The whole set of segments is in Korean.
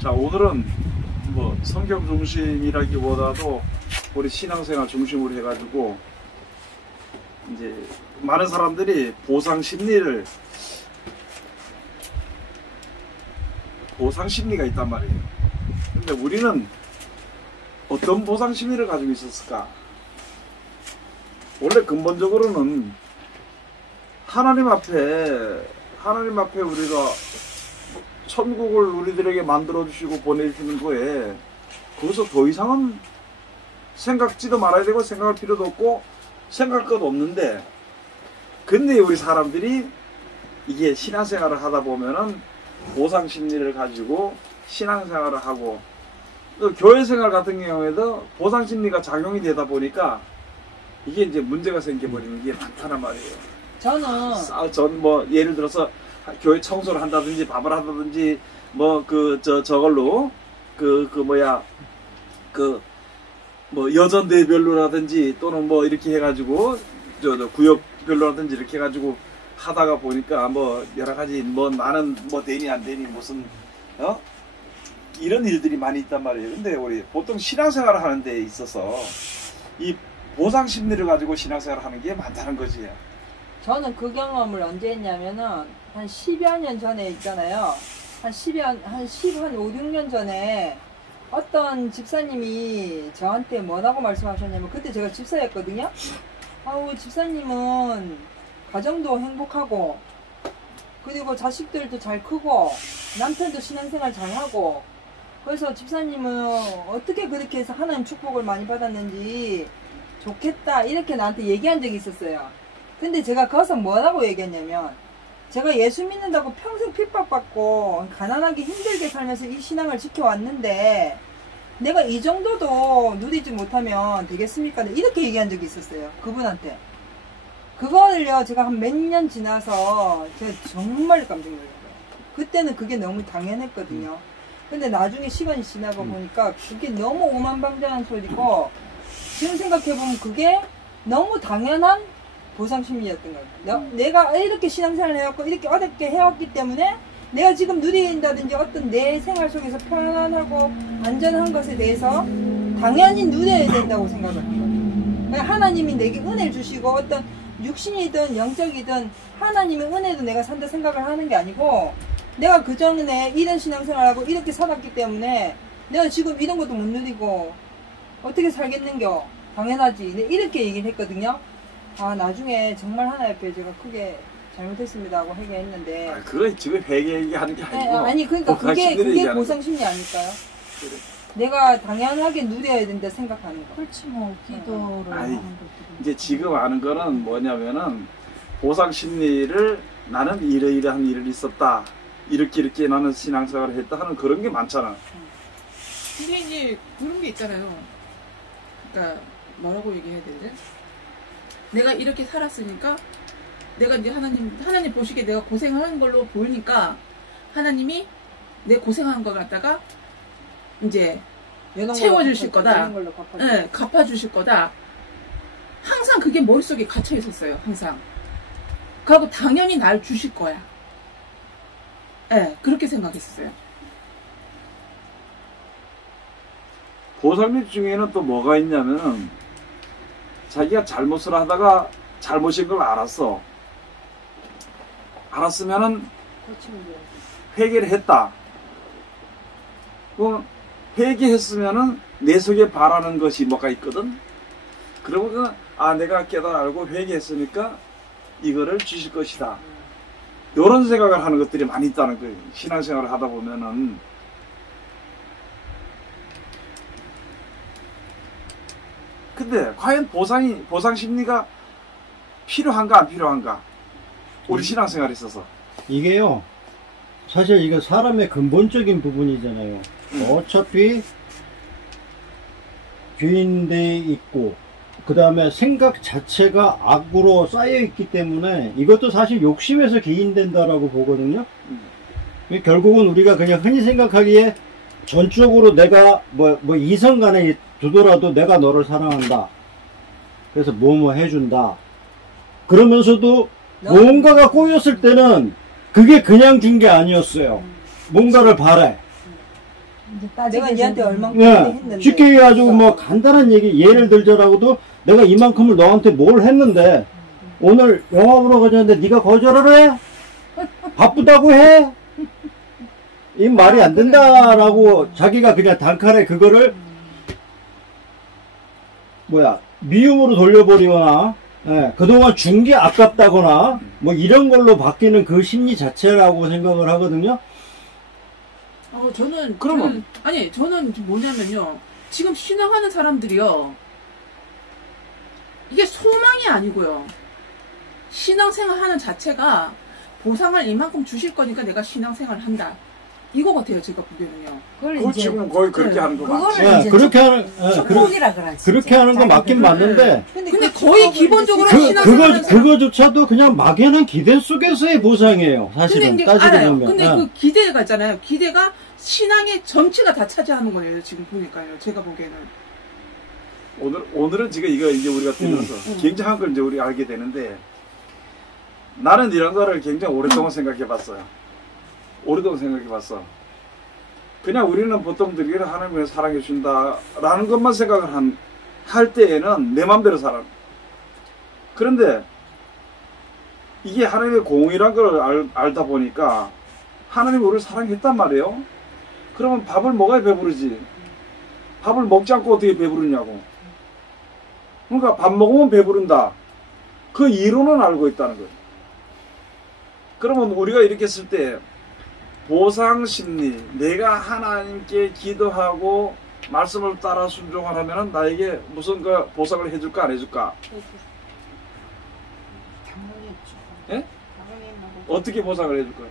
자, 오늘은 뭐 성경 중심이라기보다도 우리 신앙생활 중심으로 해가지고 이제 많은 사람들이 보상 심리가 있단 말이에요. 근데 우리는 어떤 보상 심리를 가지고 있었을까? 원래 근본적으로는 하나님 앞에 우리가 천국을 우리들에게 만들어 주시고 보내주시는 거에 거기서 더 이상은 생각지도 말아야 되고 생각할 필요도 없고 생각할 것도 없는데, 근데 우리 사람들이 이게 신앙생활을 하다 보면은 보상 심리를 가지고 신앙생활을 하고, 또 교회생활 같은 경우에도 보상 심리가 작용이 되다 보니까 이게 이제 문제가 생겨버리는 게 많다는 말이에요. 전 뭐 예를 들어서 교회 청소를 한다든지 밥을 한다든지 뭐 저걸로 여전대별로라든지 또는 뭐 이렇게 해가지고 구역별로라든지 이렇게 해가지고 하다가 보니까 뭐 여러 가지 뭐 나는 뭐 되니 안 되니 무슨 이런 일들이 많이 있단 말이에요. 근데 우리 보통 신앙생활을 하는 데 있어서 이 보상 심리를 가지고 신앙생활을 하는 게 많다는 거지. 저는 그 경험을 언제 했냐면은 한 10여 년 전에 있잖아요. 한 5, 6년 전에 어떤 집사님이 저한테 뭐라고 말씀하셨냐면, 그때 제가 집사였거든요. 아우, 집사님은 가정도 행복하고 그리고 자식들도 잘 크고 남편도 신앙생활 잘하고, 그래서 집사님은 어떻게 그렇게 해서 하나님 축복을 많이 받았는지 좋겠다 이렇게 나한테 얘기한 적이 있었어요. 근데 제가 거기서 뭐라고 얘기했냐면, 제가 예수 믿는다고 평생 핍박받고 가난하게 힘들게 살면서 이 신앙을 지켜왔는데 내가 이 정도도 누리지 못하면 되겠습니까? 이렇게 얘기한 적이 있었어요, 그분한테. 그거를요, 제가 한 몇 년 지나서 제가 정말 깜짝 놀랐어요. 그때는 그게 너무 당연했거든요. 근데 나중에 시간이 지나고 보니까 그게 너무 오만방자한 소리고, 지금 생각해보면 그게 너무 당연한 보상심리였던 거예요. 내가 이렇게 신앙생활을 해왔고 이렇게 어렵게 해왔기 때문에 내가 지금 누린다든지 어떤 내 생활 속에서 편안하고 안전한 것에 대해서 당연히 누려야 된다고 생각을 한 거예요. 그러니까 하나님이 내게 은혜를 주시고 어떤 육신이든 영적이든 하나님의 은혜도 내가 산다 생각을 하는 게 아니고, 내가 그전에 이런 신앙생활하고 이렇게 살았기 때문에 내가 지금 이런 것도 못 누리고 어떻게 살겠는겨, 당연하지, 이렇게 얘기를 했거든요. 아, 나중에 정말 하나님 앞에 제가 크게 잘못했습니다 하고 회개했는데. 그래, 지금 회개하는 게 아니고. 아니, 그러니까 그게 보상심리 아닐까요? 그래. 내가 당연하게 누려야 된다 생각하는 거. 그렇지, 뭐 기도를 하는 것도. 이제 지금 아는 거는 뭐냐면은, 보상심리를 나는 이러이러한 일이 있었다, 이렇게 나는 신앙생활을 했다 하는 그런 게 많잖아. 근데 이제 그런 게 있잖아요. 그러니까 뭐라고 얘기해야 되지? 내가 이렇게 살았으니까 내가 이제 하나님 보시기에 내가 고생하는 걸로 보이니까 하나님이 내 고생한 걸 갖다가 이제 채워주실 거다. 네, 갚아주실 거다. 항상 그게 머릿속에 갇혀 있었어요. 항상. 그리고 당연히 날 주실 거야. 네, 그렇게 생각했었어요. 보상심 중에는 또 뭐가 있냐면, 자기가 잘못을 하다가 잘못인 걸 알았으면은 회개를 했다. 그럼 회개했으면은 내 속에 바라는 것이 뭐가 있거든. 그러면 내가 깨달아 알고 회개했으니까 이거를 주실 것이다, 이런 생각을 하는 것들이 많이 있다는 거예요. 신앙생활을 하다 보면은. 근데 과연 보상 심리가 필요한가 안 필요한가? 우리 신앙생활에 있어서. 이게요, 사실 이거 사람의 근본적인 부분이잖아요. 어차피 죄인돼 있고, 그 다음에 생각 자체가 악으로 쌓여 있기 때문에 이것도 사실 욕심에서 기인된다라고 보거든요. 결국은 우리가 그냥 흔히 생각하기에 전적으로 내가 뭐 이성 간에 두더라도 내가 너를 사랑한다, 그래서 뭐뭐 해준다, 그러면서도 뭔가가 꼬였을 때는 그게 그냥 준 게 아니었어요. 뭔가를 바래. 내가 니한테 얼만큼 네, 했는데. 쉽게 얘기해가지고 뭐 간단한 얘기 예를 들자라고도 내가 이만큼을 너한테 뭘 했는데 오늘 영화 보러 가자는데 네가 거절을 해? 바쁘다고 해? 이 말이 안 된다라고 자기가 그냥 단칼에 그거를 미움으로 돌려버리거나 그동안 준 게 아깝다거나 뭐 이런 걸로 바뀌는 그 심리 자체라고 생각을 하거든요. 저는 뭐냐면요. 지금 신앙하는 사람들이요. 이게 소망이 아니고요. 신앙생활 하는 자체가 보상을 이만큼 주실 거니까 내가 신앙생활을 한다. 이거 같아요, 제가 보기에는요. 그거 지금 거의 그렇게 하는 거 맞지? 네, 그렇게 하는, 축복이라 그러지. 그렇게 하는 거 맞긴 맞는데. 근데 거의 기본적으로 신앙생활 그거조차도 그냥 막연한 기대 속에서의 보상이에요. 사실은. 근데 이제 따지고 알아요. 보면. 근데 그 기대가 있잖아요. 기대가 신앙의 전체가 다 차지하는 거예요. 지금 보니까요. 제가 보기에는. 오늘은 지금 이제 우리가 들어서 굉장한 걸 이제 우리가 알게 되는데 나는 이런 거를 굉장히 오랫동안 생각해 봤어요. 오랫동안 생각해 봤어. 그냥 우리는 보통들이 하나님을 사랑해 준다라는 것만 생각을 할 때에는 내 맘대로 살아. 그런데 이게 하나님의 공이란 걸 알다 보니까 하나님이 우리를 사랑했단 말이에요. 그러면 밥을 먹어야 배부르지. 밥을 먹지 않고 어떻게 배부르냐고. 그러니까 밥 먹으면 배부른다. 그 이론은 알고 있다는 거예요. 그러면 우리가 이렇게 했을 때 보상심리, 내가 하나님께 기도하고 말씀을 따라 순종을 하면은 나에게 무슨 그 보상을 해줄까 안 해줄까? 예? 어떻게 보상을 해줄 거예요?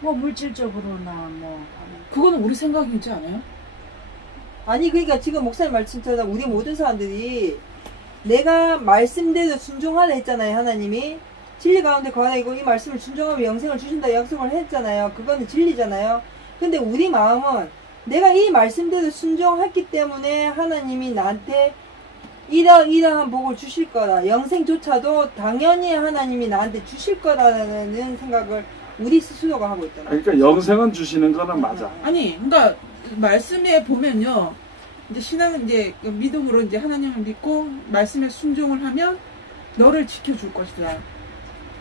뭐 물질적으로나 뭐 그거는 우리 생각이지 않아요? 아니 그러니까 지금 목사님 말씀처럼 우리 모든 사람들이 내가 말씀대로 순종하라 했잖아요. 하나님이 진리 가운데 거하고 이 말씀을 순종하면 영생을 주신다 약속을 했잖아요. 그거는 진리잖아요. 근데 우리 마음은 내가 이 말씀대로 순종했기 때문에 하나님이 나한테 이러한 복을 주실 거다. 영생조차도 당연히 하나님이 나한테 주실 거라는 생각을 우리 스스로가 하고 있잖아요. 그러니까 영생은 주시는 거는 맞아. 아니, 그러니까 말씀에 보면요, 이제 신앙은 이제 믿음으로 이제 하나님을 믿고 말씀에 순종을 하면 너를 지켜줄 것이다.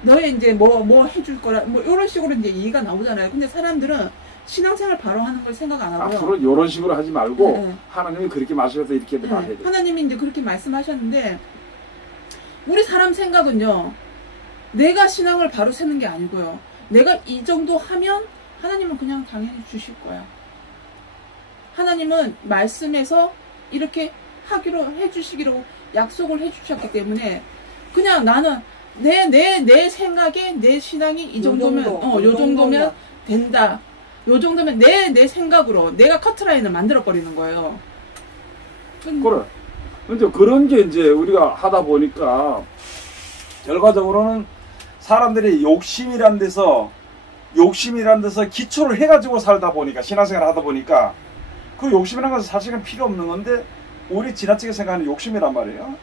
너의 이제 뭐 해줄 거라 뭐 이런 식으로 이제 얘기가 나오잖아요. 근데 사람들은 신앙생활 바로 하는 걸 생각 안 하고요. 앞으로 이런 식으로 하지 말고 네. 하나님이 그렇게 말씀해서 이렇게 말해야 돼. 하나님이 이제 그렇게 말씀하셨는데 우리 사람 생각은요. 내가 신앙을 바로 세는 게 아니고요. 내가 이 정도 하면 하나님은 그냥 당연히 주실 거야. 하나님은 말씀에서 이렇게 하기로 해주시기로 약속을 해주셨기 때문에 그냥 나는 내 생각에 내 신앙이 이 정도면 요 정도면 된다. 요 정도면 내 생각으로 내가 커트라인을 만들어 버리는 거예요. 그래. 근데 그런 게 이제 우리가 하다 보니까 결과적으로는 사람들이 욕심이란 데서 기초를 해가지고 살다 보니까 신앙생활 하다 보니까 그 욕심이라는 것은 사실은 필요 없는 건데 우리 지나치게 생각하는 욕심이란 말이에요.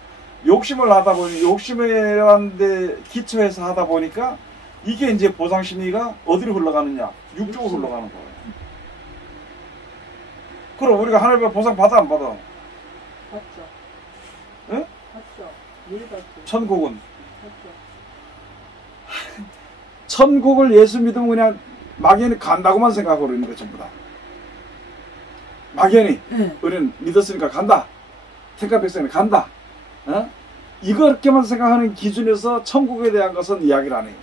욕심을 하다 보니 욕심이란 데 기초해서 하다 보니까 이게 이제 보상심리가 어디로 흘러가느냐? 육쪽으로 흘러가는 거예요. 그럼 우리가 하나님의 보상 받아 안 받아? 맞죠. 응? 맞죠. 늘 받죠. 천국은? 맞죠. 천국을 예수 믿으면 그냥 막연히 간다고만 생각하고 있는 거 전부 다. 막연히 우리는 믿었으니까 간다. 택한 백성이 간다. 어? 이렇게만 생각하는 기준에서 천국에 대한 것은 이야기를 안 해요.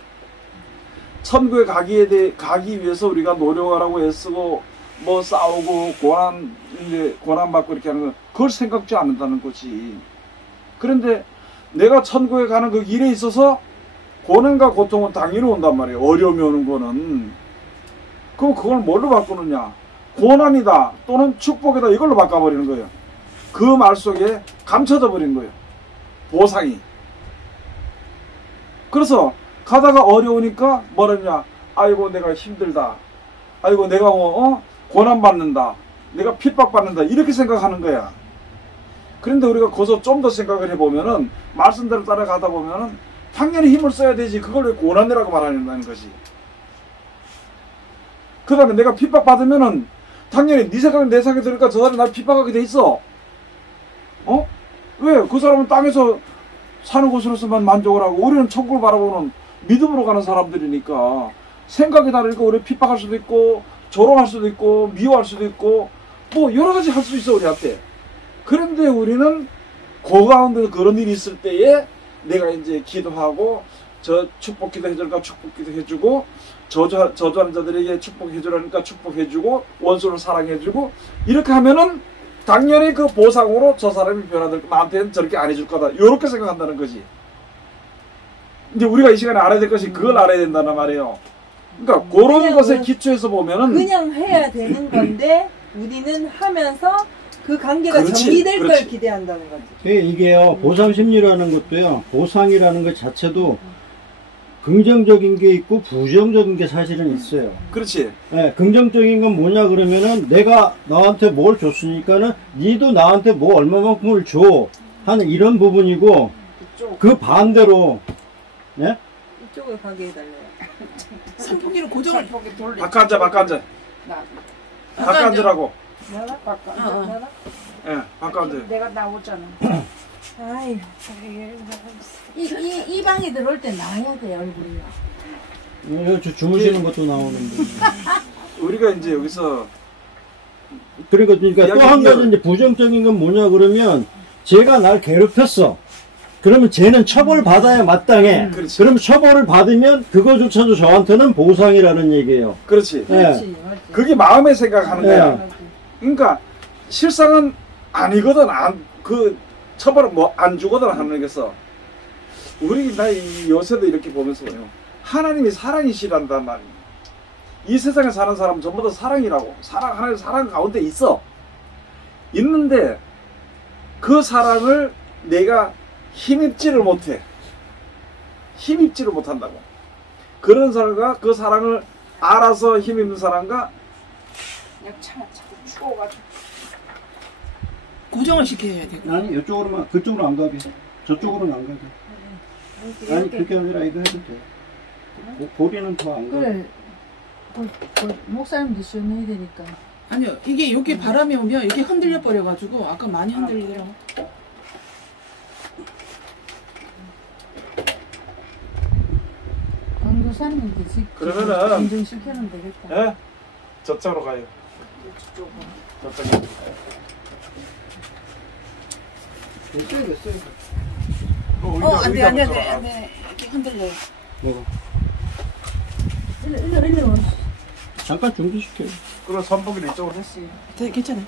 천국에 가기 위해서 우리가 노력을 하고 애쓰고 뭐 싸우고 고난받고 이렇게 하는 건 그걸 생각지 않는다는 거지. 그런데 내가 천국에 가는 그 길에 있어서 고난과 고통은 당연히 온단 말이에요. 어려움이 오는 거는. 그럼 그걸 뭘로 바꾸느냐? 고난이다 또는 축복이다 이걸로 바꿔버리는 거예요. 그 말 속에 감춰져 버린 거예요. 보상이. 그래서 가다가 어려우니까 뭐랬냐? 아이고 내가 힘들다. 아이고 내가 고난받는다. 내가 핍박받는다. 이렇게 생각하는 거야. 그런데 우리가 거기서 좀 더 생각을 해보면은 말씀대로 따라가다 보면은 당연히 힘을 써야 되지. 그걸 왜 고난이라고 말하는다는 거지. 그 다음에 내가 핍박받으면은 당연히 네 생각이 내 생각이 들으니까 저 사람이 날 핍박하게 돼 있어. 어? 왜? 그 사람은 땅에서 사는 곳으로서만 만족을 하고 우리는 천국을 바라보는 믿음으로 가는 사람들이니까 생각이 다르니까 우리 핍박할 수도 있고 조롱할 수도 있고 미워할 수도 있고 뭐 여러 가지 할 수 있어 우리한테. 그런데 우리는 그 가운데 그런 일이 있을 때에 내가 이제 기도하고 저 축복기도 해주니까 축복기도 해주고 저주하는 자들에게 축복해주라니까 축복해주고 원수를 사랑해주고 이렇게 하면은 당연히 그 보상으로 저 사람이 변화될 나한테는 저렇게 안 해줄 거다 이렇게 생각한다는 거지. 이제 우리가 이 시간에 알아야 될 것이 그걸 알아야 된다는 말이에요. 그러니까 그런 것에 기초해서 보면은 그냥 해야 되는 건데 우리는 하면서 그 관계가 그렇지, 정리될 걸 그렇지. 기대한다는 거지. 이게요, 보상 심리라는 것도요, 보상이라는 것 자체도 긍정적인 게 있고 부정적인 게 사실은 있어요. 그렇지. 네, 긍정적인 건 뭐냐 그러면은 내가 너한테 뭘 줬으니까는 니도 나한테 뭐 얼마만큼을 줘 하는 이런 부분이고 그 반대로 네? 이쪽을 가게 해달래요. 선풍기를 고정을 바꿔 앉아 바꿔 앉아 바꿔 앉으라고. 내가 바꿔. 하나? 예, 바꿔 앉아. 내가 나오잖아. 아이, 이 방에 들어올 때 나와야 돼 얼굴이요. 주무시는 것도 나오는데. 우리가 이제 여기서 그러니까 또 한 가지 이제 부정적인 건 뭐냐 그러면 쟤가 날 괴롭혔어. 그러면 쟤는 처벌 받아야 마땅해. 그렇지. 그럼 처벌을 받으면 그거조차도 저한테는 보상이라는 얘기예요. 그렇지. 그렇지, 맞지. 그게 마음의 생각하는 거야. 네. 그러니까 실상은 아니거든. 그 처벌을 뭐 안 주거든 하는 게서 우리 나 요새도 이렇게 보면서 봐요. 하나님이 사랑이시란단 말이야. 이 세상에 사는 사람은 전부 다 사랑이라고. 하나님 사랑 가운데 있어. 있는데 그 사랑을 내가 힘입지를 못해. 힘입지를 못한다고. 그런 사람과 그 사랑을 알아서 힘입는 사람과 그냥 자꾸 추워가지고. 고정을 시켜야 되고. 아니 이쪽으로만 그쪽으로 안 가게. 저쪽으로는 안 가게. 아니 그게 아니라 이거 해도 돼. 보리는 더 안 가게. 그래. 목사님도 시원해야 되니까. 아니요, 이게 여기 바람이 오면 이렇게 흔들려 버려가지고 아까 많이 흔들리더라고. 강도사님한테 그러면은 검증시켜면 되겠다. 예? 저쪽으로 가요. 저쪽으로. 됐어요. 안 돼, 안 돼, 안 돼, 안 돼. 이렇게 흔들려요. 뭐가? 일로 잠깐 중지시켜요. 그리고 선풍기를 이쪽으로 했어. 네, 괜찮아요.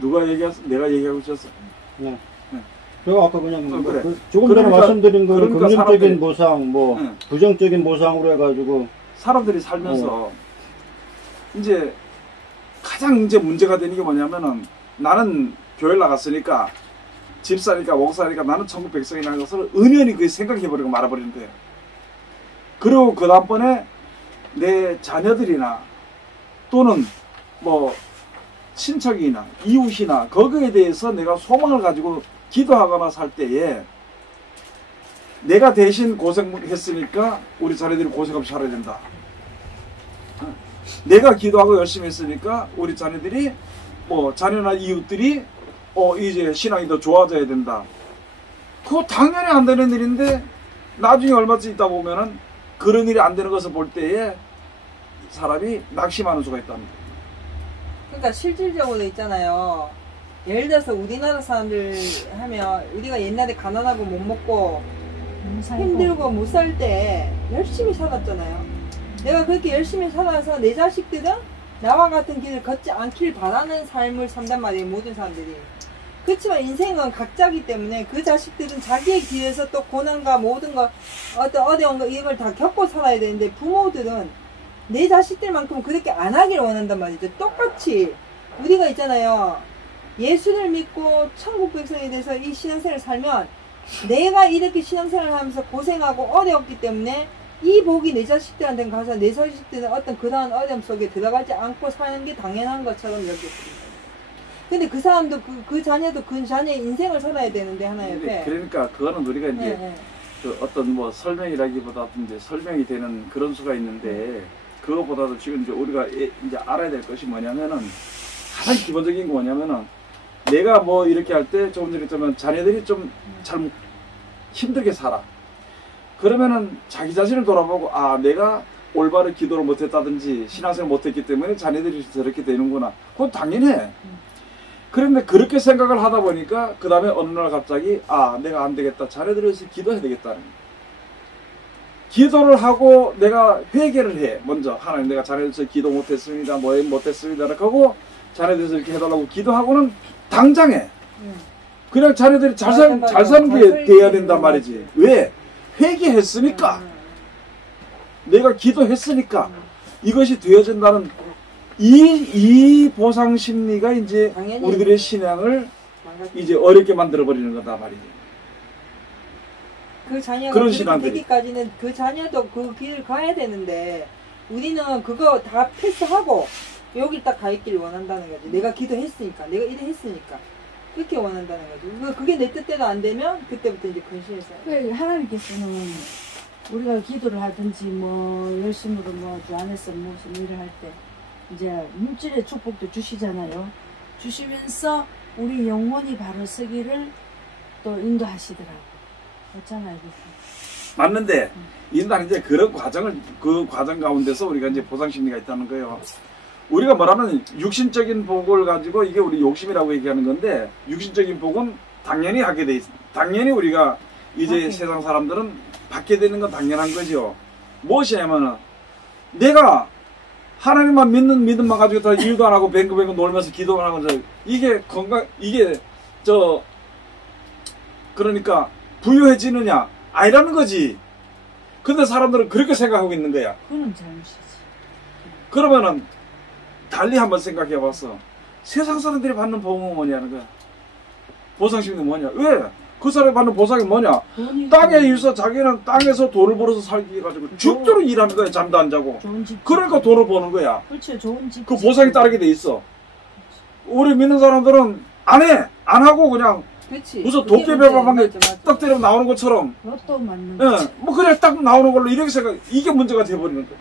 누가 얘기했어? 내가 얘기하고 있었어. 네. 네. 제가 아까 그냥 그래. 조금 전에 그러니까- 말씀드린 거는 그러니까 긍정적인 사람들이- 보상, 뭐 응. 부정적인 보상으로 해가지고 사람들이 살면서 이제 가장 이제 문제가 되는 게 뭐냐면은 나는 교회 나갔으니까 집사니까 목사니까 나는 천국 백성이라는 것을 은연히 그 생각해버리고 말아버리는 거예요. 그리고 그 다음번에 내 자녀들이나 또는 뭐 친척이나 이웃이나 거기에 대해서 내가 소망을 가지고 기도하거나 살 때에 내가 대신 고생했으니까 우리 자녀들이 고생 없이 살아야 된다. 내가 기도하고 열심히 했으니까 우리 자녀들이 뭐 자녀나 이웃들이 이제 신앙이 더 좋아져야 된다. 그거 당연히 안 되는 일인데 나중에 얼마쯤 있다 보면은 그런 일이 안 되는 것을 볼 때에 사람이 낙심하는 수가 있답니다. 그러니까 실질적으로 있잖아요. 예를 들어서 우리나라 사람들 하면 우리가 옛날에 가난하고 못 먹고 힘들고 못 살 때 열심히 살았잖아요. 내가 그렇게 열심히 살아서 내 자식들은 나와 같은 길을 걷지 않길 바라는 삶을 산단 말이에요. 모든 사람들이. 그렇지만 인생은 각자기 때문에 그 자식들은 자기의 길에서 또 고난과 모든 것 어떤 어려운 거 이런 걸 다 겪고 살아야 되는데 부모들은 내 자식들만큼 그렇게 안 하길 원한단 말이죠. 똑같이 우리가 있잖아요. 예수를 믿고 천국 백성에 대해서 이 신앙생활을 살면 내가 이렇게 신앙생활을 하면서 고생하고 어려웠기 때문에 이 복이 내 자식들한테 가서 내 자식들은 어떤 그러한 어려움 속에 들어가지 않고 사는 게 당연한 것처럼 여겼습니다. 근데 그 사람도 그 자녀도 그 자녀의 인생을 살아야 되는데 하나 근데 옆에. 그러니까 그거는 우리가 이제 네, 네. 그 어떤 뭐 설명이라기보다 이제 설명이 되는 그런 수가 있는데 그거보다도 지금 이제 우리가 이제 알아야 될 것이 뭐냐면은 가장 기본적인 게 뭐냐면은 내가 뭐 이렇게 할 때 조금 전에 했지만 자녀들이 좀 잘 힘들게 살아. 그러면은 자기 자신을 돌아보고 아 내가 올바른 기도를 못했다든지 신앙생활을 못했기 때문에 자녀들이 저렇게 되는구나. 그건 당연해. 그런데 그렇게 생각을 하다 보니까 그 다음에 어느 날 갑자기 아 내가 안 되겠다. 자녀들을 위해서 기도해야 되겠다는 거야. 기도를 하고 내가 회개를 해. 먼저 하나님 내가 자녀들에서 기도 못했습니다. 뭐 못했습니다. 이렇게 하고 자녀들에서 이렇게 해달라고 기도하고는 당장에 그냥 자녀들이 잘 사는 게 돼야 된단 말이지. 왜? 회개했으니까. 내가 기도했으니까. 이것이 되어진다는 이 보상 심리가 이제 당연히. 우리들의 신앙을 이제 어렵게 만들어버리는 거다 말이지. 그 자녀가 그런 그렇게 신앙들이. 되기까지는 그 자녀도 그 길을 가야 되는데 우리는 그거 다 패스하고 여기 딱 가 있기를 원한다는 거지. 내가 기도했으니까, 내가 이래 했으니까 그렇게 원한다는 거지. 그게 내 뜻대로 안 되면 그때부터 이제 근심해서. 그 하나님께서는 우리가 기도를 하든지 뭐 열심으로 뭐 주 안에서 무슨 일을 할 때 이제 물질의 축복도 주시잖아요. 주시면서 우리 영혼이 바로 서기를 또 인도하시더라고. 맞잖아요. 맞는데 인간 이제 그런 과정을 그 과정 가운데서 우리가 이제 보상 심리가 있다는 거예요. 우리가 말하는 육신적인 복을 가지고 이게 우리 욕심이라고 얘기하는 건데 육신적인 복은 당연히 하게 돼 있어. 당연히 우리가 이제 세상 사람들은 받게 되는 건 당연한 거죠. 무엇이냐면은 내가 하나님만 믿는 믿음만 가지고 다 일도 안 하고 뱅글뱅글 놀면서 기도만 하고 이게 건강 이게 그러니까 부유해지느냐 아니라는 거지. 근데 사람들은 그렇게 생각하고 있는 거야. 그건 잘못이지. 그러면은 달리 한번 생각해 봤어. 세상 사람들이 받는 복은 뭐냐는 거야. 보상심리는 뭐냐? 왜? 그 사람이 받는 보상이 뭐냐? 땅에 있어 자기는 땅에서 돈을 벌어서 살기 가지고 죽도록 일하는 거야. 잠도 안 자고. 좋은 집. 그러니까 돈을 버는 거야. 그렇죠. 좋은 집. 그 보상이 따르게 돼 있어. 우리 믿는 사람들은 안 해. 안 하고 그냥 그렇지. 무슨 도깨비방에 딱 때리면 나오는 것처럼 로또 맞는 거지. 예, 뭐 그냥 딱 나오는 걸로 이렇게 생각 이게 문제가 돼버리는 거야.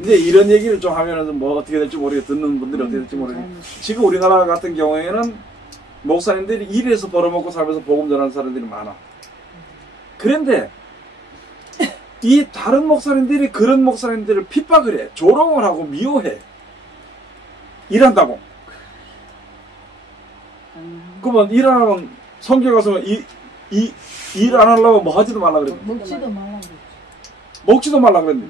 이제 이런 얘기를 좀 하면은 뭐 어떻게 될지 모르겠 듣는 분들이 어떻게 될지 모르겠는데 지금 우리나라 같은 경우에는 목사님들이 일해서 벌어먹고 살면서 복음 전하는 사람들이 많아. 그런데 이 다른 목사님들이 그런 목사님들을 핍박을 해. 조롱을 하고 미워해. 일한다고. 그러면 일 안 하면 성교 가서 일 안 하려고 뭐 하지도 말라 그래. 먹지도 말라고 그랬지. 먹지도 말라 그랬네.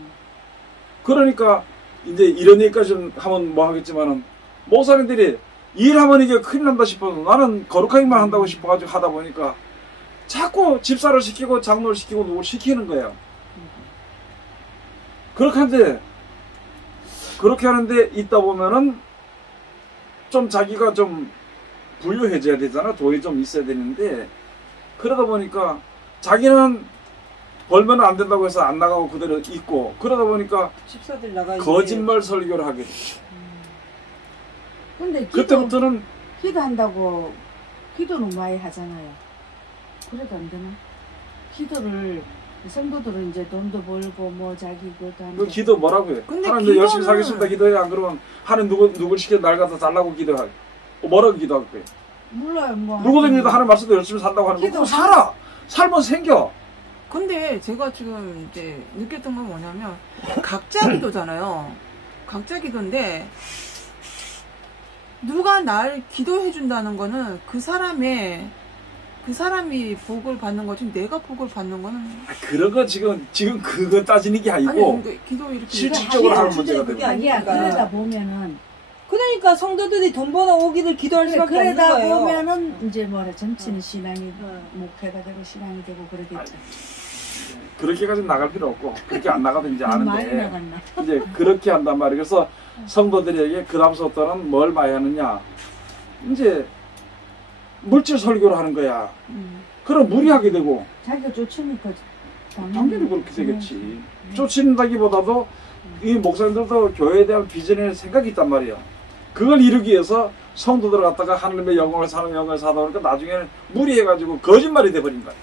그러니까 이제 이런 얘기까지 하면 뭐 하겠지만은 목사님들이 일하면 이게 큰일 난다 싶어서 나는 거룩하기만 한다고 싶어가지고 하다 보니까 자꾸 집사를 시키고 장로를 시키고 누굴 시키는 거예요. 그렇게 하는데 있다 보면은 좀 자기가 좀 부유해져야 되잖아. 돈이 좀 있어야 되는데 그러다 보니까 자기는 벌면 안 된다고 해서 안 나가고 그대로 있고 그러다 보니까 집사들 나가야지. 거짓말 설교를 하게 돼. 근데 그때부터는 기도한다고 기도는 많이 하잖아요. 그래도 안 되나? 기도를 성도들은 이제 돈도 벌고 뭐 자기 그것도 그 하는데 기도 뭐라고 해? 근데 하나님 열심히 기도는- 살겠습니다 기도해. 안 그러면 하나님 누굴 시켜 날 갖다 달라고 기도해. 뭐라고 기도할 거야? 몰라요. 뭐 누구든지 하나님 말씀도 열심히 산다고 하는 거 그거 살아. 살면 생겨. 근데 제가 지금 이제 느꼈던 건 뭐냐면 각자 기도잖아요. 각자 기도인데 누가 날 기도해 준다는 거는 그 사람이 복을 받는 거지 내가 복을 받는 거는 그런 거 지금 그거 따지는 게 아니고 아니 근데 기도 이렇게 실질적으로 하는 문제가 그게 되고. 자기야 아니니까. 그러다 보면은 그러니까 성도들이 돈 벌어 오기를 기도할 수밖에 없는 그러다 거예요. 보면은 이제 뭐라 점치는 신앙이 목회가 되고 신앙이 되고 그러겠죠. 그렇게까지 나갈 필요 없고 그렇게 안 나가도 이제 많이 아는데 나갔나? 이제 그렇게 한단 말이에요. 그래서 성도들에게 그 다음부터는 뭘 봐야 하느냐 이제 물질 설교를 하는 거야. 그럼 무리하게 되고 자기가 쫓으니까 당연히 그렇게 되겠지. 쫓는다기보다도 이 목사님들도 교회에 대한 비전에 생각이 있단 말이야. 그걸 이루기 위해서 성도들 갖다가 하나님의 영광을 사는 영광을 사다 보니까 나중에는 무리해가지고 거짓말이 돼버린 거야.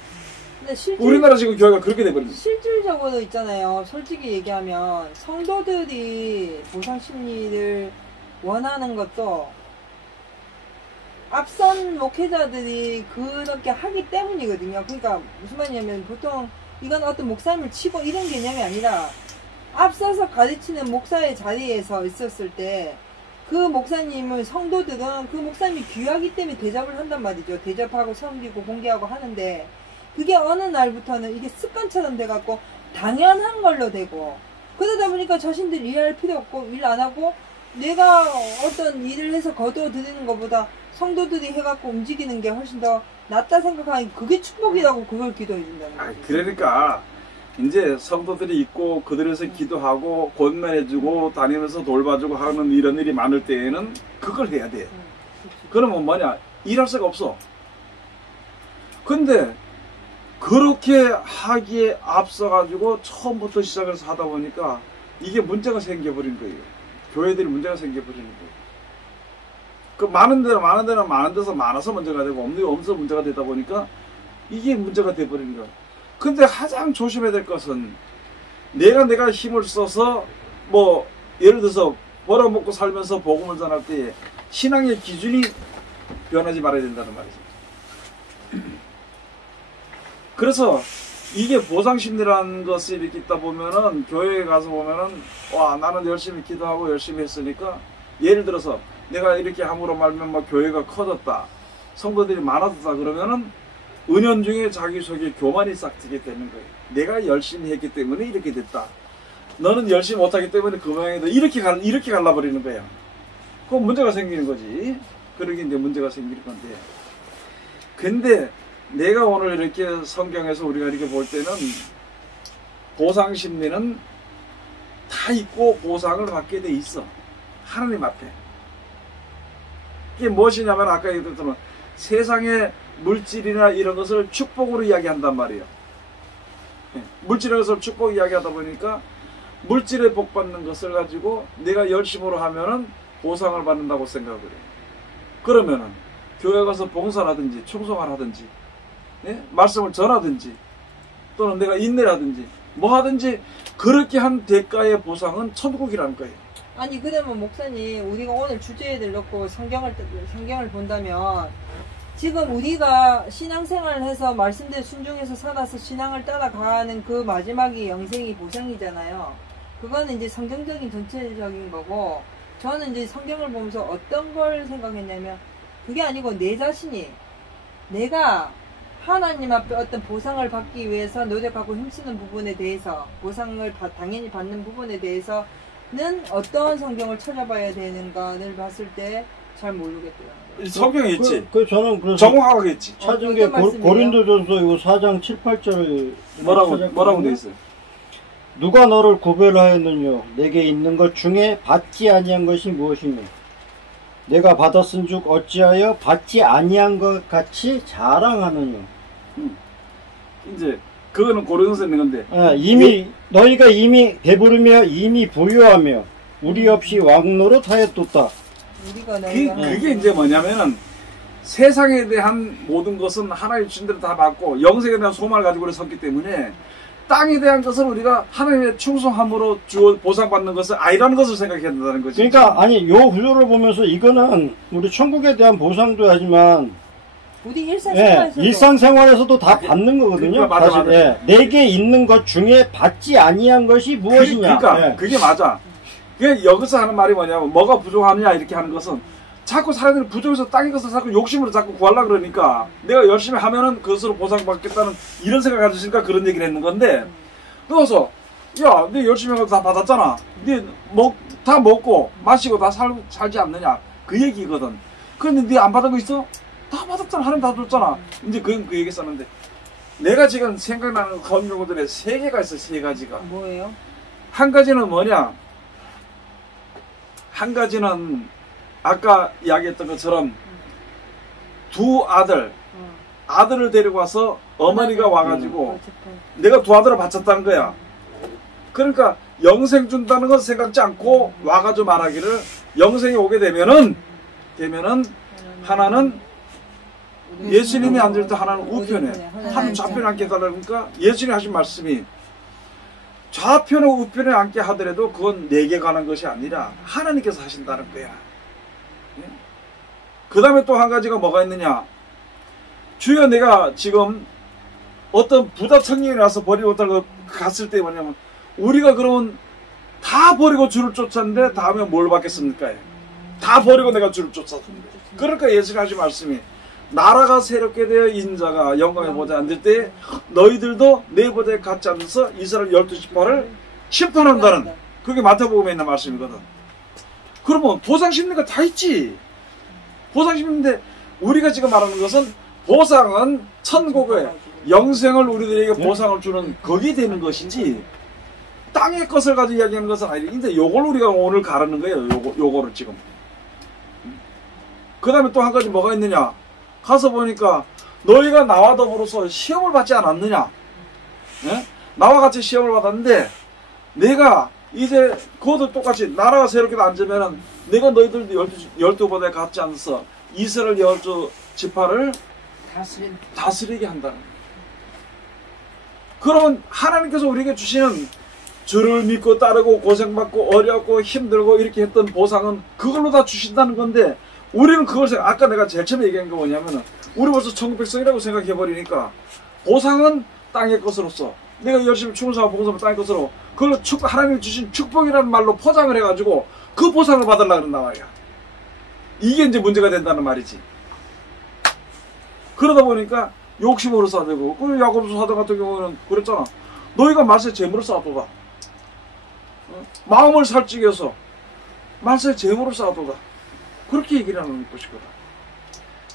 근데 우리나라 지금 교회가 그렇게 돼버린 거야. 실질적으로 있잖아요. 솔직히 얘기하면 성도들이 보상 심리를 원하는 것도 앞선 목회자들이 그렇게 하기 때문이거든요. 그러니까 무슨 말이냐면 보통 이건 어떤 목사님을 치고 이런 개념이 아니라 앞서서 가르치는 목사의 자리에서 있었을 때 그 목사님을 성도들은 그 목사님이 귀하기 때문에 대접을 한단 말이죠. 대접하고 섬기고 공개하고 하는데 그게 어느 날부터는 이게 습관처럼 돼갖고 당연한 걸로 되고 그러다 보니까 자신들이 일할 필요 없고 일 안 하고 내가 어떤 일을 해서 거둬들이는 것보다 성도들이 해갖고 움직이는 게 훨씬 더 낫다 생각하니 그게 축복이라고 그걸 기도해 준다는 거죠. 그러니까 이제 성도들이 있고 그들에서 기도하고 권면해주고 다니면서 돌봐주고 하는 이런 일이 많을 때에는 그걸 해야 돼. 그러면 뭐냐? 일할 수가 없어. 근데 그렇게 하기에 앞서가지고 처음부터 시작해서 하다 보니까 이게 문제가 생겨버린 거예요. 교회들이 문제가 생겨버리는 거예요. 그 많은 데서 많아서 문제가 되고 없는 데 없어서 문제가 되다 보니까 이게 문제가 돼버리는 거예요. 근데 가장 조심해야 될 것은 내가 힘을 써서 뭐 예를 들어서 벌어먹고 살면서 복음을 전할 때 신앙의 기준이 변하지 말아야 된다는 말이죠. 그래서 이게 보상심리라는 것이 이렇게 있다 보면은 교회에 가서 보면은 와 나는 열심히 기도하고 열심히 했으니까 예를 들어서 내가 이렇게 함으로 말면 막 교회가 커졌다 성도들이 많아졌다 그러면은 은연중에 자기 속에 교만이 싹트게 되는 거예요. 내가 열심히 했기 때문에 이렇게 됐다. 너는 열심히 못하기 때문에 그 모양이다. 이렇게 갈라버리는 거야. 그건 문제가 생기는 거지. 그러게 이제 문제가 생길 건데. 근데 내가 오늘 이렇게 성경에서 우리가 이렇게 볼 때는 보상 심리는 다 있고 보상을 받게 돼 있어. 하나님 앞에. 이게 무엇이냐면 아까 얘기했지만 세상의 물질이나 이런 것을 축복으로 이야기한단 말이에요. 물질이라는 것을 축복 이야기하다 보니까 물질에 복 받는 것을 가지고 내가 열심으로 하면은 보상을 받는다고 생각을 해요. 그러면은 교회 가서 봉사를 하든지 충성을 하든지 말씀을 전하든지 또는 내가 인내를 하든지 뭐 하든지 그렇게 한 대가의 보상은 천국이라는 거예요. 아니 그러면 목사님 우리가 오늘 주제를 놓고 성경을 본다면 지금 우리가 신앙생활을 해서 말씀대로 순종해서 살아서 신앙을 따라가는 그 마지막이 영생이 보상이잖아요. 그거는 이제 성경적인 전체적인 거고 저는 이제 성경을 보면서 어떤 걸 생각했냐면 그게 아니고 내 자신이 내가 하나님 앞에 어떤 보상을 받기 위해서 노력하고 힘쓰는 부분에 대해서 보상을 당연히 받는 부분에 대해서는 어떤 성경을 찾아봐야 되는가를 봤을 때 잘 모르겠더라고요. 성경에 있지. 저는 그래서 정확하게 있지. 찾은 게 고린도전서 이거 4장 7, 8절 뭐라고 돼 있어요? 누가 너를 구별하였느냐 내게 있는 것 중에 받지 아니한 것이 무엇이며 내가 받았은즉 어찌하여 받지 아니한 것 같이 자랑하느냐. 이제 그거는 고린도서에 있는 건데 너희가 이미 배부르며 이미 부유하며 우리 없이 왕노릇하였도다. 그게 이제 뭐냐면은 세상에 대한 모든 것은 하나님 주신 대로 다 받고 영생에 대한 소망을 가지고 섰기 때문에 땅에 대한 것을 우리가 하나님의 충성함으로 보상받는 것은 아니라는 것을 생각해야 된다는 거지. 그러니까 아니 요 구조를 보면서 이거는 우리 천국에 대한 보상도 하지만 우리 일상생활에서도 일상생활에서도 다 받는 거거든요. 그러니까 맞아. 내게 있는 것 중에 받지 아니한 것이 무엇이냐. 그러니까 그게 맞아. 그게 여기서 하는 말이 뭐냐면 뭐가 부족하느냐 이렇게 하는 것은 자꾸 사람들이 부족해서 땅의 것을 자꾸 욕심으로 자꾸 구하려고 그러니까 내가 열심히 하면은 그것으로 보상받겠다는 이런 생각을 가지시니까 그런 얘기를 했는 건데 그래서 야, 네 열심히 하고 다 받았잖아. 네 다 먹고 마시고 다 살지 않느냐 그 얘기거든. 그런데 네 안 받은 거 있어? 다 받았잖아. 하나님 다 줬잖아. 이제 그 얘기 썼는데 내가 지금 생각나는 건물들에 3개가 있어. 3가지가. 뭐예요? 한 가지는 뭐냐? 한 가지는 아까 이야기했던 것처럼 두 아들을 데리고 와서 어머니가 와가지고 내가 두 아들을 바쳤다는 거야. 그러니까 영생 준다는 건 생각지 않고 와가지고 말하기를 영생이 오게 되면은 하나는 예수님이 앉을 때 하나는 우편에 한 좌편에 앉게 해달라니까 예수님이 하신 말씀이 좌편에 우편에 앉게 하더라도 그건 내게 관한 것이 아니라 하나님께서 하신다는 거야. 그 다음에 또 한 가지가 뭐가 있느냐. 주여 내가 지금 어떤 부다 청년이 와서 버리고 갔을 때 뭐냐면 우리가 그러면 다 버리고 주를 쫓았는데 다음에 뭘 받겠습니까? 다 버리고 내가 주를 쫓았습니다. 그러니까 예수님 하신 말씀이 나라가 새롭게 되어 인자가 영광의 보좌에 앉을 때 너희들도 내 보좌에 같이 앉아서 이스라엘 12지파를 심판한다는 그게 마태복음에 있는 말씀이거든. 그러면 보상심리가 다 있지. 보상심리인데 우리가 지금 말하는 것은 보상은 천국의 영생을 우리들에게 보상을 주는 거기 되는 것이지 땅의 것을 가지고 이야기하는 것은 아니라 근데 요걸 우리가 오늘 가르는 거예요. 요거를 지금. 그 다음에 또 한 가지 뭐가 있느냐. 가서 보니까 너희가 나와 더불어서 시험을 받지 않았느냐. 네? 나와 같이 시험을 받았는데 내가 이제 그것도 똑같이 나라가 새롭게 앉으면은 내가 너희들 12보다에 같이 앉아서 이스라엘 12지파를 다스리게 한다는 거예요. 그러면 하나님께서 우리에게 주시는 주를 믿고 따르고 고생받고 어렵고 힘들고 이렇게 했던 보상은 그걸로 다 주신다는 건데 우리는 그걸 아까 내가 제일 처음에 얘기한 게 뭐냐면은 우리 벌써 천국 백성이라고 생각해버리니까 보상은 땅의 것으로서 내가 열심히 충성하고 봉사하면 땅의 것으로 그걸 하나님이 주신 축복이라는 말로 포장을 해가지고 그 보상을 받으려고 그런단 말이야. 이게 이제 문제가 된다는 말이지. 그러다 보니까 욕심으로 싸대고 그 야고보서 사도 같은 경우는 그랬잖아. 너희가 말세 재물을 쌓아도다. 마음을 살찌게해서 말세 재물을 쌓아도다. 그렇게 얘기를 하는 것이거든.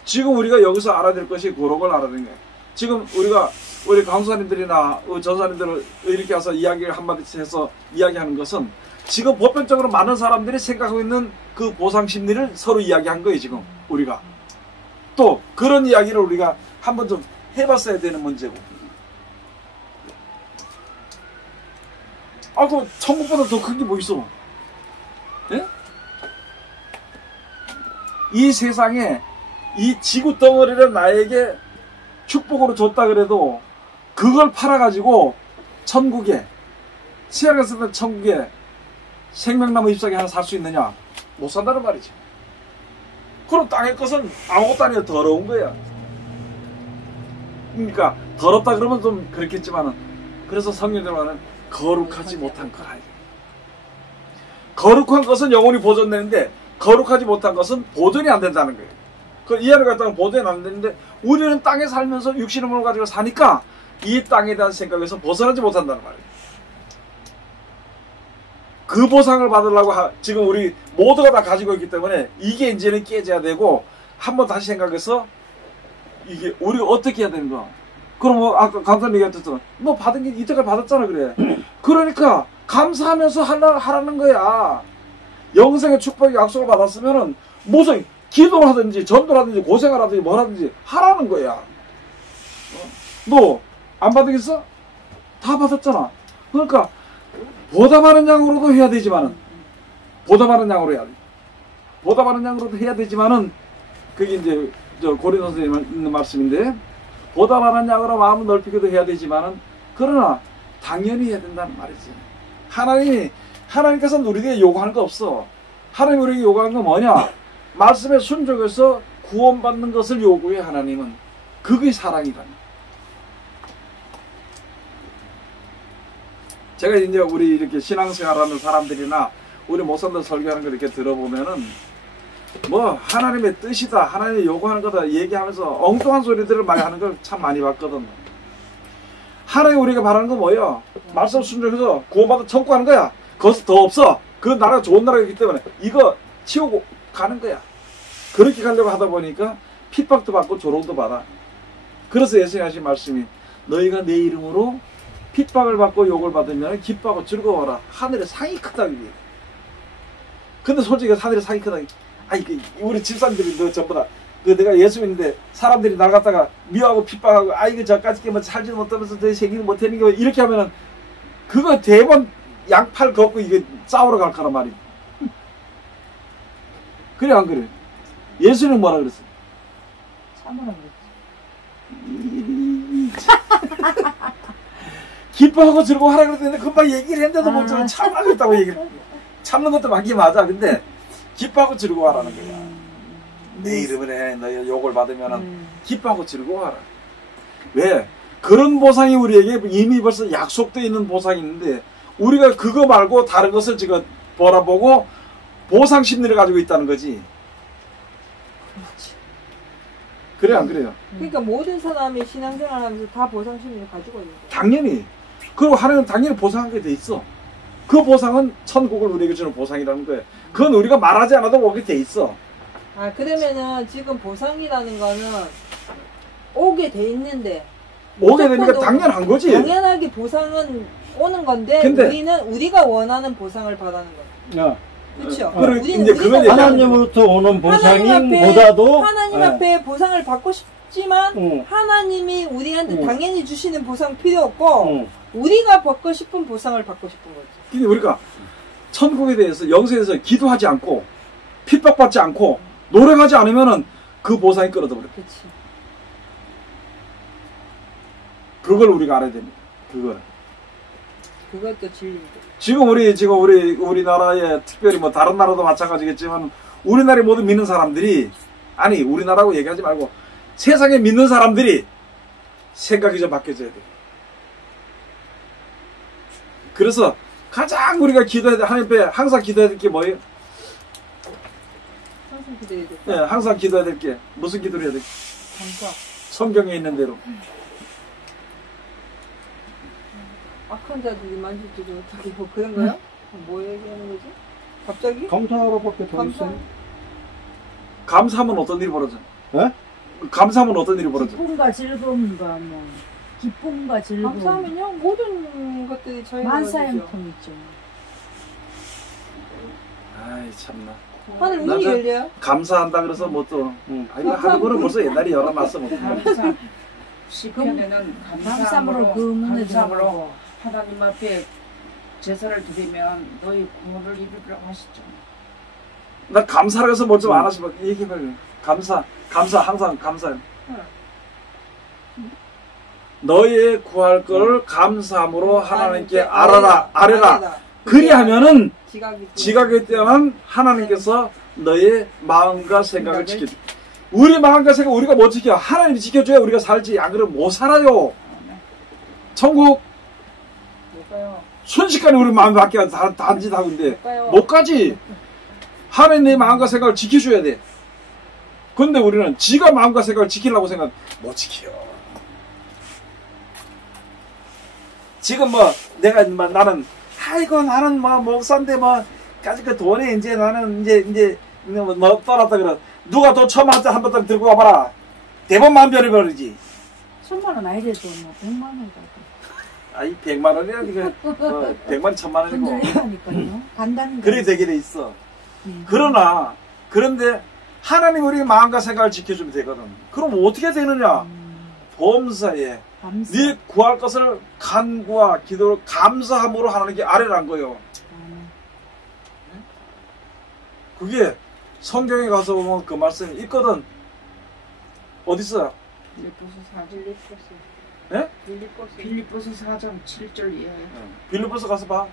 지금 우리가 여기서 알아야 될 것이 그런 걸 알아야 되는 거야. 지금 우리 강사님들이나 전사님들을 이렇게 와서 이야기를 한마디씩 해서 이야기하는 것은 지금 보편적으로 많은 사람들이 생각하고 있는 그 보상 심리를 서로 이야기한 거예요. 지금 우리가 또 그런 이야기를 우리가 한번 좀 해봤어야 되는 문제고. 아, 그 천국보다 더 큰 게 뭐 있어? 예? 이 세상에 이 지구 덩어리를 나에게 축복으로 줬다 그래도 그걸 팔아가지고 천국에 세상에서 있는 천국에 생명나무 잎사귀 하나 살 수 있느냐? 못 산다는 말이지. 그럼 땅의 것은 아무것도 아니라 더러운 거야. 그러니까 더럽다 그러면 좀 그렇겠지만은 그래서 성경대로 말하는 거룩하지 못한 거라. 거룩한 것은 영원히 보존되는데 거룩하지 못한 것은 보존이 안 된다는 거예요. 그 이해를 갖다가 보존이 안 되는데 우리는 땅에 살면서 육신의 몸을 가지고 사니까 이 땅에 대한 생각에서 벗어나지 못한다는 말이에요. 그 보상을 받으려고 지금 우리 모두가 다 가지고 있기 때문에 이게 이제는 깨져야 되고 한번 다시 생각해서 이게 우리가 어떻게 해야 되는 거야. 그럼 뭐 아까 강사님 얘기했잖아. 너 받은 게 이때까지 받았잖아 그래. 그러니까 감사하면서 하라는 거야. 영생의 축복의 약속을 받았으면은 무슨 기도를 하든지 전도를 하든지 고생을 하든지 뭘 하든지 하라는 거야. 너 안 받으겠어? 다 받았잖아. 그러니까 보다 많은 양으로도 해야 되지만은 보다 많은 양으로 해야 돼. 보다 많은 양으로도 해야 되지만은 그게 이제 고린도서에 있는 말씀인데 보다 많은 양으로 마음을 넓히기도 해야 되지만은 그러나 당연히 해야 된다는 말이지. 하나님께서는 우리에게 요구하는 거 없어. 하나님이 우리에게 요구하는 건 뭐냐? 말씀에 순종해서 구원받는 것을 요구해. 하나님은 그게 사랑이다. 제가 이제 우리 이렇게 신앙생활하는 사람들이나 우리 목사님들 설교하는 걸 이렇게 들어보면은 뭐 하나님의 뜻이다, 하나님이 요구하는 거다 얘기하면서 엉뚱한 소리들을 많이 하는 걸 참 많이 봤거든. 하나님 우리가 바라는 건 뭐예요? 말씀 순종해서 구원받아 천국 가는 거야. 거기서 더 없어. 그 나라가 좋은 나라이기 때문에 이거 치우고 가는 거야. 그렇게 가려고 하다 보니까 핍박도 받고 조롱도 받아. 그래서 예수님 하신 말씀이 너희가 내 이름으로 핍박을 받고 욕을 받으면 기뻐하고 즐거워라. 하늘의 상이 크다. 이게. 근데 솔직히 하늘의 상이 크다. 아니 우리 집사님들이 너 전부 다 내가 예수 믿는데 사람들이 날 갖다가 미워하고 핍박하고 이거 저까지 깨면 살지도 못하면서 내 생기는 못하는 게 이렇게 하면은 그거 대번 양팔 걷고 이게 싸우러 갈 거란 말이야. 그래 안 그래? 예수님은 뭐라 그랬어? 참으라 그랬지. 기뻐하고 즐거워하라 그랬는데 금방 얘기를 했는데도 못 참으라 그랬다고 얘기를. 참는 것도 맞긴 맞아. 근데 기뻐하고 즐거워하라는 거야. 내 이름을 해. 너희 욕을 받으면 기뻐하고 즐거워하라. 왜? 그런 보상이 우리에게 이미 벌써 약속되어 있는 보상이 있는데 우리가 그거 말고 다른 것을 지금 바라보고 보상 심리를 가지고 있다는 거지. 그래 안 그래요? 그러니까 모든 사람이 신앙생활 하면서 다 보상 심리를 가지고 있는 거예요. 당연히. 그리고 하나님은 당연히 보상하게 돼 있어. 그 보상은 천국을 우리에게 주는 보상이라는 거예요. 그건 우리가 말하지 않아도 오게 돼 있어. 아, 그러면은 지금 보상이라는 거는 오게 돼 있는데 오게 되니까 무조건 당연한 거지. 당연하게 보상은 오는 건데 근데- 우리는 우리가 원하는 보상을 바라는 거예요. 야, 그렇죠? 그리고 우리는 이제 그걸 우리가 하나님으로부터 오는 하나님 앞에- 보상보다도 하나님 예. 앞에 보상을 받고 싶지만 응. 하나님이 우리한테 응. 당연히 주시는 보상 필요 없고 응. 우리가 받고 싶은 보상을 받고 싶은 거죠. 근데 우리가 천국에 대해서 영생에서 기도하지 않고 핍박받지 않고 노력하지 않으면은 그 보상이 끌어져 버려. 그렇지. 그걸 우리가 알아야 됩니다. 그걸. 그것도 진리인데. 지금 우리나라에 특별히 뭐 다른 나라도 마찬가지겠지만 우리나라에 모두 믿는 사람들이 아니 우리나라고 얘기하지 말고 세상에 믿는 사람들이 생각이 좀 바뀌어져야 돼. 그래서 가장 우리가 기도해야 돼. 하나님 앞에 항상 기도해야 될 게 뭐예요? 항상 기도해야 돼. 네, 항상 기도해야 될 게 무슨 기도를 해야 돼? 감사. 성경에 있는 대로. 악한 자들이 만질지도 어떻게 뭐 그런 거야? 뭐 얘기하는 거지? 갑자기? 감사하러밖에 더 감사. 있어요. 감사하면 어떤 일이 벌어져? 예? 감사하면 어떤 일이 벌어져? 기쁨과 즐거움과 뭐 기쁨과 즐거움. 감사하면요 모든 것들이 자유로워지죠. 만사형통 있죠. 아이 참나. 하늘 문이 나도- 열려요. 감사한다 그래서 뭐 또 아니 감사합니다. 하는 거는 벌써 옛날에 열어놨어 뭐. 감사 시편에는 감사함으로 그 문을 감사함으로 열고 하나님 앞에 제사를 드리면 너희 구원을 이루리라고 하시죠. 나 감사를 해서 뭐 좀 안 하시면 얘기해봐요. 감사 항상 감사해. 너의 구할 걸 감사함으로 하나님께 아뢰라. 그리하면은 지각에 뛰어난 하나님께서 너의 마음과 생각을 지켜줘. 우리 마음과 생각 우리가 못 지켜. 하나님이 지켜줘야 우리가 살지. 안 그러면 못 살아요. 천국 못 가요. 순식간에 우리 마음밖에 단짓하고 있는데 못 가요. 못 가지. 하나님 내 마음과 생각을 지켜줘야 돼. 근데 우리는 지가 마음과 생각을 지키려고 생각 못 지켜. 지금 뭐 내가 나는 아이고 나는 뭐 목사인데 뭐 까짓 그 돈에 이제 나는 이제 뭐 떠났다 그래. 누가 돈 1,000만 원 한번 딱 들고 와봐라. 대본 만별이 버리지. 1,000만 원 아니래도 뭐 100만 원 가도 아이 100만 원이야 이거 100만 1,000만 원이고 흔들리니까요. 간다는 거. 그래 되게 돼 있어. 그런데 하나님 우리 마음과 생각을 지켜주면 되거든. 그럼 어떻게 되느냐? 범사에 감사. 네 구할 것을 간구와 기도로 감사함으로 하나님께 아뢰란 거요. 그게 성경에 가서 보면 그 말씀이 있거든. 어딨어? 빌립보서 4장 빌립보스. 예? 빌립보스. 빌립보서 4장 7절 이하에 빌립보서 가서 봐.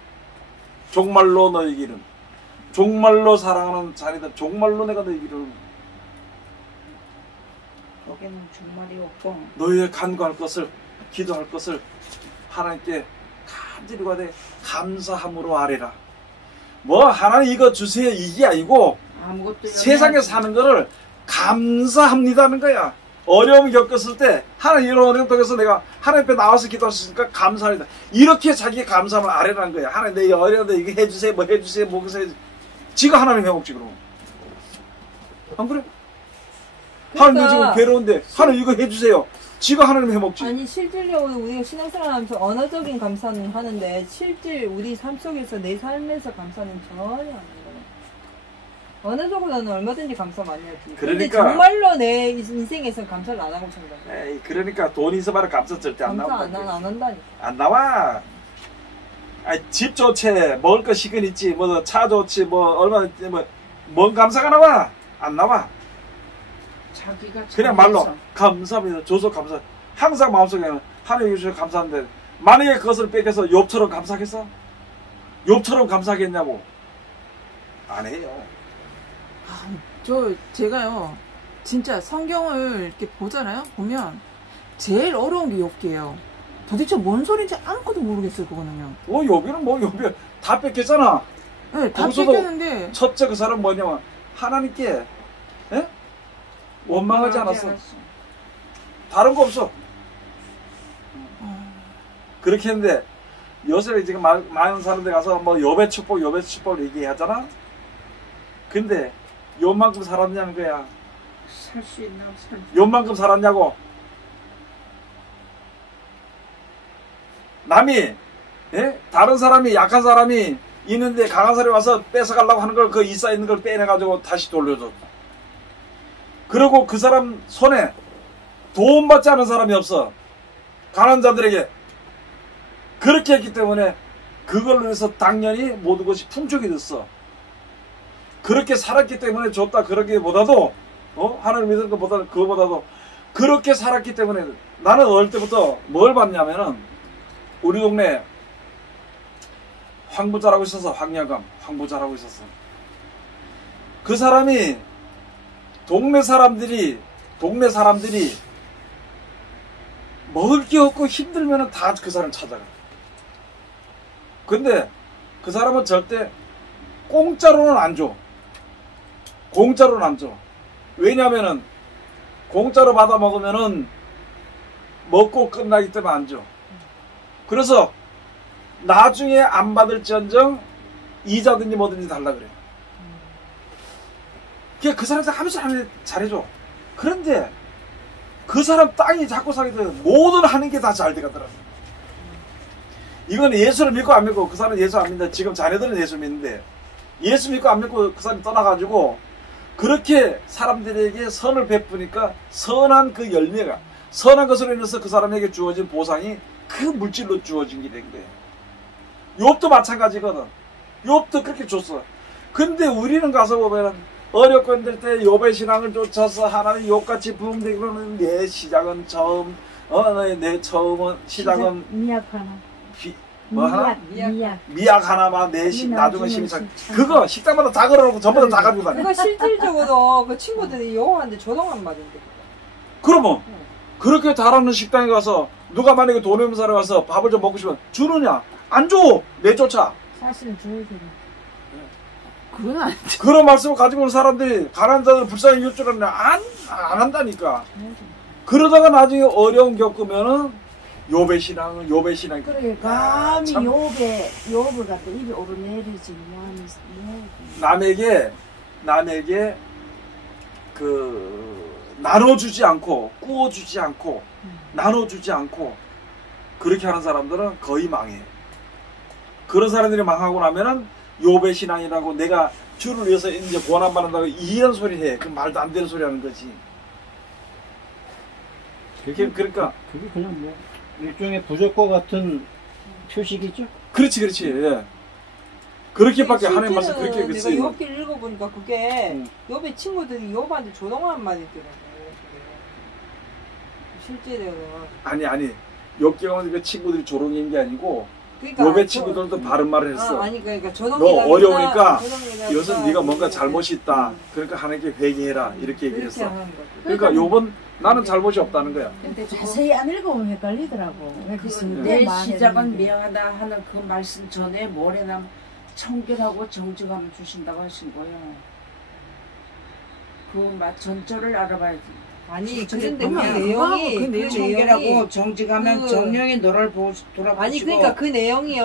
정말로 너희 이름. 정말로 사랑하는 자녀들. 정말로 내가 너희 이름. 거기는 중말이 없고 너희의 간구할 것을 기도할 것을 하나님께 간절히 구하되 감사함으로 아뢰라. 뭐 하나님 이거 주세요 이게 아니고 아무것도 세상에 사는 거를 감사합니다는 거야. 어려움 겪었을 때 하나님 이런 어려움 속에서 내가 하나님 앞에 나와서 기도할 수 있으니까 감사합니다. 이렇게 자기 감사함을 아뢰라는 거야. 하나님 내 어려운데 이거 해주세요 뭐 해주세요 뭐 해주세요. 지가 하나님 해먹지 그럼. 안 그래? 하나님 나 지금 괴로운데 하나님 이거 해주세요. 지가 하나님 해먹지. 아니 실질적으로 우리가 신앙생활 하면서 언어적인 감사는 하는데 실질 우리 삶 속에서 내 삶에서 감사는 전혀 안 해요. 언어적으로는 얼마든지 감사 많이 하지. 근데 그러니까. 정말로 내 인생에서 감사를 안 하고 산다. 에이 그러니까 돈 있어봐라 감사 절대 안 감사 나온다. 안 한다니. 안 나와. 집 좋지, 먹을 거 시근 있지, 뭐 차 좋지, 뭐 얼마 뭔 감사가 나와? 안 나와. 자기가 그냥 말로 감사합니다. 줘서 감사. 항상 마음속에는 하나님 주셔서 감사한데 만약에 그것을 뺏겨서 욥처럼 감사하겠어? 욥처럼 감사하겠냐고. 안 해요. 제가요 진짜 성경을 이렇게 보잖아요. 보면 제일 어려운 게 욥기예요. 도대체 뭔 소리인지 아무것도 모르겠어요. 그거는요. 욥이는 뭐 욥이 다 뺏겼잖아. 네, 다 거기서도 뺏겼는데 첫째 그 사람 뭐냐면 하나님께 원망하지 않았어. 다른 거 없어. 그렇게 했는데 요새 지금 많은 사람들 가서 뭐 욥의 축복 얘기하잖아. 근데 욥만큼 살았냐는 거야. 살 수 있나 살. 욥만큼 살았냐고. 남이 다른 사람이 약한 사람이 있는데 강한 사람이 와서 뺏어가려고 하는 걸 그 이싸 있는 걸 빼내가지고 다시 돌려줬다. 그리고 그 사람 손에 도움받지 않은 사람이 없어. 가난한 자들에게. 그렇게 했기 때문에 그걸로 해서 당연히 모든 것이 풍족이 됐어. 그렇게 살았기 때문에 줬다 그러기보다도 하나님 믿는 것보다는 그거보다도 그렇게 살았기 때문에 나는 어릴 때부터 뭘 봤냐면은 우리 동네 황부자라고 있었어. 황야감 황부자라고 있었어. 그 사람이 동네 사람들이 먹을 게 없고 힘들면은 다 그 사람 찾아가. 근데 그 사람은 절대 공짜로는 안 줘. 공짜로는 안 줘. 왜냐면은 공짜로 받아 먹으면은 먹고 끝나기 때문에 안 줘. 그래서 나중에 안 받을지언정 이자든지 뭐든지 달라 그래. 그 사람한테 하면서 잘해줘. 그런데 그 사람 땅이 자꾸 사게 되면 모든 하는 게 다 잘 되거더라. 이건 예수를 믿고 안 믿고 그 사람은 예수 안 믿는다. 지금 자녀들은 예수 믿는데 예수 믿고 안 믿고 그 사람이 떠나가지고 그렇게 사람들에게 선을 베푸니까 선한 그 열매가 선한 것으로 인해서 그 사람에게 주어진 보상이 그 물질로 주어진 게 된 거예요. 욥도 마찬가지거든. 욥도 그렇게 줬어. 근데 우리는 가서 보면은 어렵고 힘들 때 욥의 신앙을 쫓아서 하나님 욥같이 부흥되기 그러면 내 시작은 처음 내 처음은 시작은 미약하나. 뭐 하나? 미약 하나마 내 나중에 심상 그거 식당마다 다 걸어놓고 전부 다 가지고 다녀. 그거 실질적으로 그 친구들이 욥한테 조동한 말인데. 그러면 그렇게 잘하는 식당에 가서 누가 만약에 돈 없는 사람이 와서 밥을 좀 먹고 싶으면 주느냐? 안 줘! 내쫓아. 사실은 줘야 되나. 그건 아니지. 그런 말씀을 가지고 온 사람들이 가난한 자들 불쌍히 일줄은 안 한다니까. 그러다가 나중에 어려움 겪으면은 욥의 신앙. 그러게 감히 욥을 갖다 입에 오르내리지 남에게 그 나눠주지 않고 구워주지 않고 나눠주지 않고 그렇게 하는 사람들은 거의 망해요. 그런 사람들이 망하고 나면은 욥의 신앙이라고 내가 주를 위해서 이제 고난받는다고 이런 소리 해. 그 말도 안 되는 소리 하는 거지. 그러니까 그게 그냥 뭐 일종의 부적과 같은 표식이죠. 그렇지. 예. 그렇게밖에 하나님 말씀 그렇게 내가 쓰이는. 욥기를 읽어보니까 그게 욥의 친구들이 욥한테 조동한 말이 있더라고요. 실제로는. 아니 욥기가 그 친구들이 조롱인 게 아니고 그러니까 욥의 친구들도 바른 말을 했어. 그러니까 너 어려우니까 조동이라기보다 이것은 네가 뭔가 잘못이 있다. 그러니까 하나님께 회개해라. 이렇게 얘기를 그렇게 했어. 하는 거지. 그러니까 욥은 나는 잘못이 없다는 거야. 근데 자세히 안 읽어보면 헷갈리더라고. 내 시작은 미안하다 하는 그 말씀 전에 뭐래나 청결하고 정직함을 주신다고 하신 거예요. 그 전절을 알아봐야지. 아니 저기 그런데 그 보면 내용이 그 내용이 청결하고 정직하면 정령이 너를 돌아보시고. 아니 그러니까 그 내용이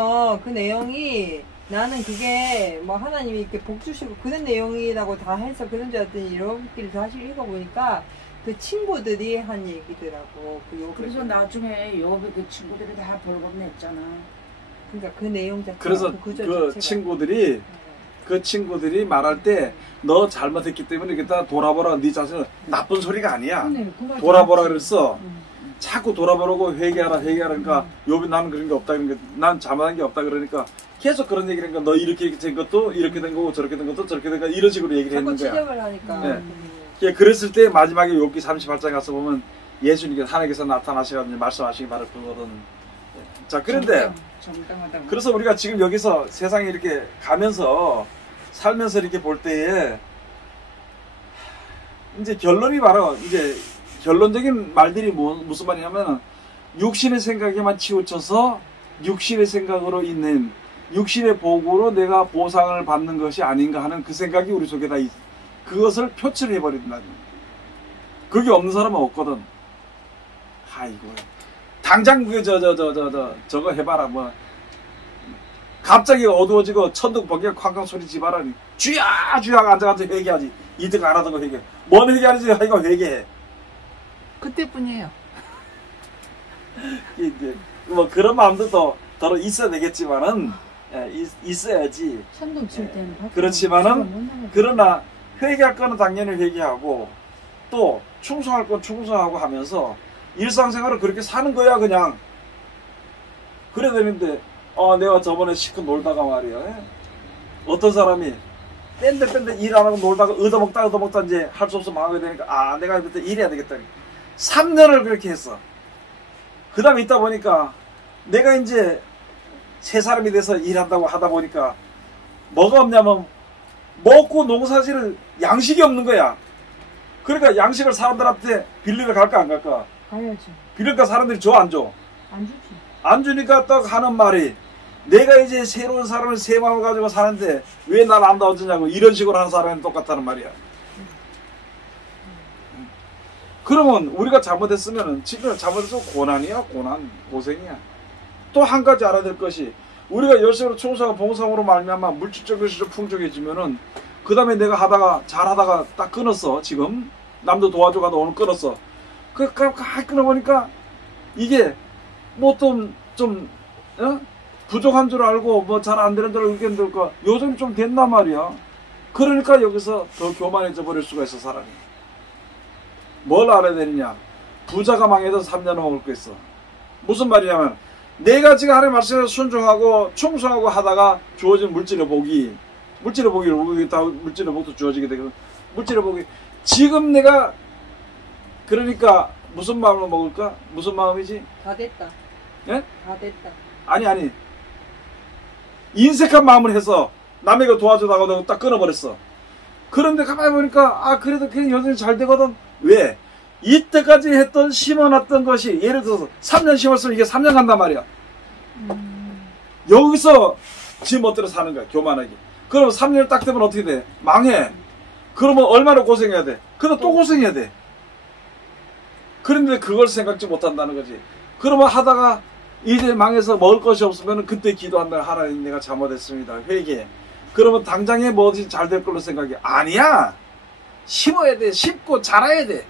나는 그게 뭐 하나님이 이렇게 복 주시고 그런 내용이라고 다 해서 그런 줄 알았더니 이렇게 다시 읽어보니까 그 친구들이 한 얘기더라고. 그래서 나중에 여기 그 친구들이 다 벌금 냈잖아. 그러니까 그 내용 자체가 그래서 그 친구들이 말할 때 너 잘못했기 때문에 이렇게 다 돌아보라. 네 자신은 나쁜 소리가 아니야. 돌아보라 그랬어. 자꾸 돌아보라고 회개하라 그러니까 요비 나는 그런 게 없다 그러니까 난 잘못한 게 없다 그러니까 계속 그런 얘기를 하니까 너 이렇게 된 것도 이렇게 된 거고 저렇게 된 것도 저렇게 된 거 이런 식으로 얘기를 자꾸 했는 거야. 지적을 하니까. 네. 예, 그랬을 때 마지막에 욥기 38장 가서 보면 예수님께서 하나님께서 나타나셔가지고 말씀하시기 바를 그거든. 자, 그런데 정당하다고. 그래서 우리가 지금 여기서 세상에 이렇게 가면서 살면서 이렇게 볼 때에 이제 결론이 바로 이제 결론적인 말들이 무슨 말이냐면 육신의 생각에만 치우쳐서 육신의 생각으로 있는 육신의 복으로 내가 보상을 받는 것이 아닌가 하는 그 생각이 우리 속에 다 그것을 표출해 버린다. 그게 없는 사람은 없거든. 아이고 당장 그게 저거 해봐라 뭐 갑자기 어두워지고 천둥 번개 쾅쾅 소리 지봐라 쥐야 앉아가지고 회개하지 이득 안 하던 거 회개 뭔 회개하는지 이거 회개해 그때뿐이에요. 이제 뭐 그런 마음도 더 있어야 되겠지만은 있어야지. 천둥 칠 때는 밖에 그렇지만은 못 나가죠. 그러나 회개할 거는 당연히 회개하고 또 충성할 건 충성하고 하면서 일상생활을 그렇게 사는 거야 그냥. 그래야 되는데 내가 저번에 시컷 놀다가 말이야 어떤 사람이 뺀들 일 안 하고 놀다가 얻어먹다 이제 할 수 없어 망하게 되니까 내가 그때 일해야 되겠다 3년을 그렇게 했어. 그 다음에 있다 보니까 내가 이제 새 사람이 돼서 일한다고 하다 보니까 뭐가 없냐면 먹고 농사지를 양식이 없는 거야. 그러니까 양식을 사람들한테 빌리러 갈까 안 갈까? 가야죠. 빌릴까 사람들이 줘 안 줘? 안 주지. 안 주니까 딱 하는 말이 내가 이제 새로운 사람을 새 마음을 가지고 사는데 왜 날 안 도와주냐고 이런 식으로 하는 사람이 똑같다는 말이야. 그러면 우리가 잘못했으면 지금 잘못해서 고난이야 고생이야. 또 한 가지 알아야 될 것이 우리가 열심으로 충성하고 봉사함으로 말미암아 물질적으로 좀 풍족해지면은 그 다음에 내가 잘하다가 딱 끊었어. 지금 남도 도와줘가도 오늘 끊었어. 끊어보니까 이게 뭐 좀 부족한 줄 알고 뭐 잘 안 되는 줄 알고 이렇게 힘들까 요즘 좀 됐단 말이야. 그러니까 여기서 더 교만해져 버릴 수가 있어 사람이. 뭘 알아야 되느냐? 부자가 망해도 3년을 먹을 거 있어. 무슨 말이냐면 내가 지금 하나님 말씀에 순종하고 충성하고 하다가 주어진 물질의 복이 물질의 복도 주어지게 되거든. 물질의 복이 지금 내가 그러니까 무슨 마음으로 먹을까? 무슨 마음이지? 다 됐다. 예? 다 됐다. 아니 인색한 마음을 해서 남에게 도와주다가 딱 끊어버렸어. 그런데 가만히 보니까 그래도 그냥 여전히 잘 되거든. 왜? 이때까지 심어놨던 것이 예를 들어서 3년 심었으면 이게 3년 간단 말이야. 여기서 지 멋대로 사는 거야 교만하게. 그러면 3년 딱 되면 어떻게 돼? 망해. 그러면 얼마나 고생해야 돼? 그럼 또 고생해야 돼. 그런데 그걸 생각지 못한다는 거지. 그러면 하다가 이제 망해서 먹을 것이 없으면 그때 기도한다. 하나님 내가 잘못했습니다. 회개. 그러면 당장에 뭐든지 잘 될 걸로 생각해. 아니야. 심어야 돼. 심고 자라야 돼.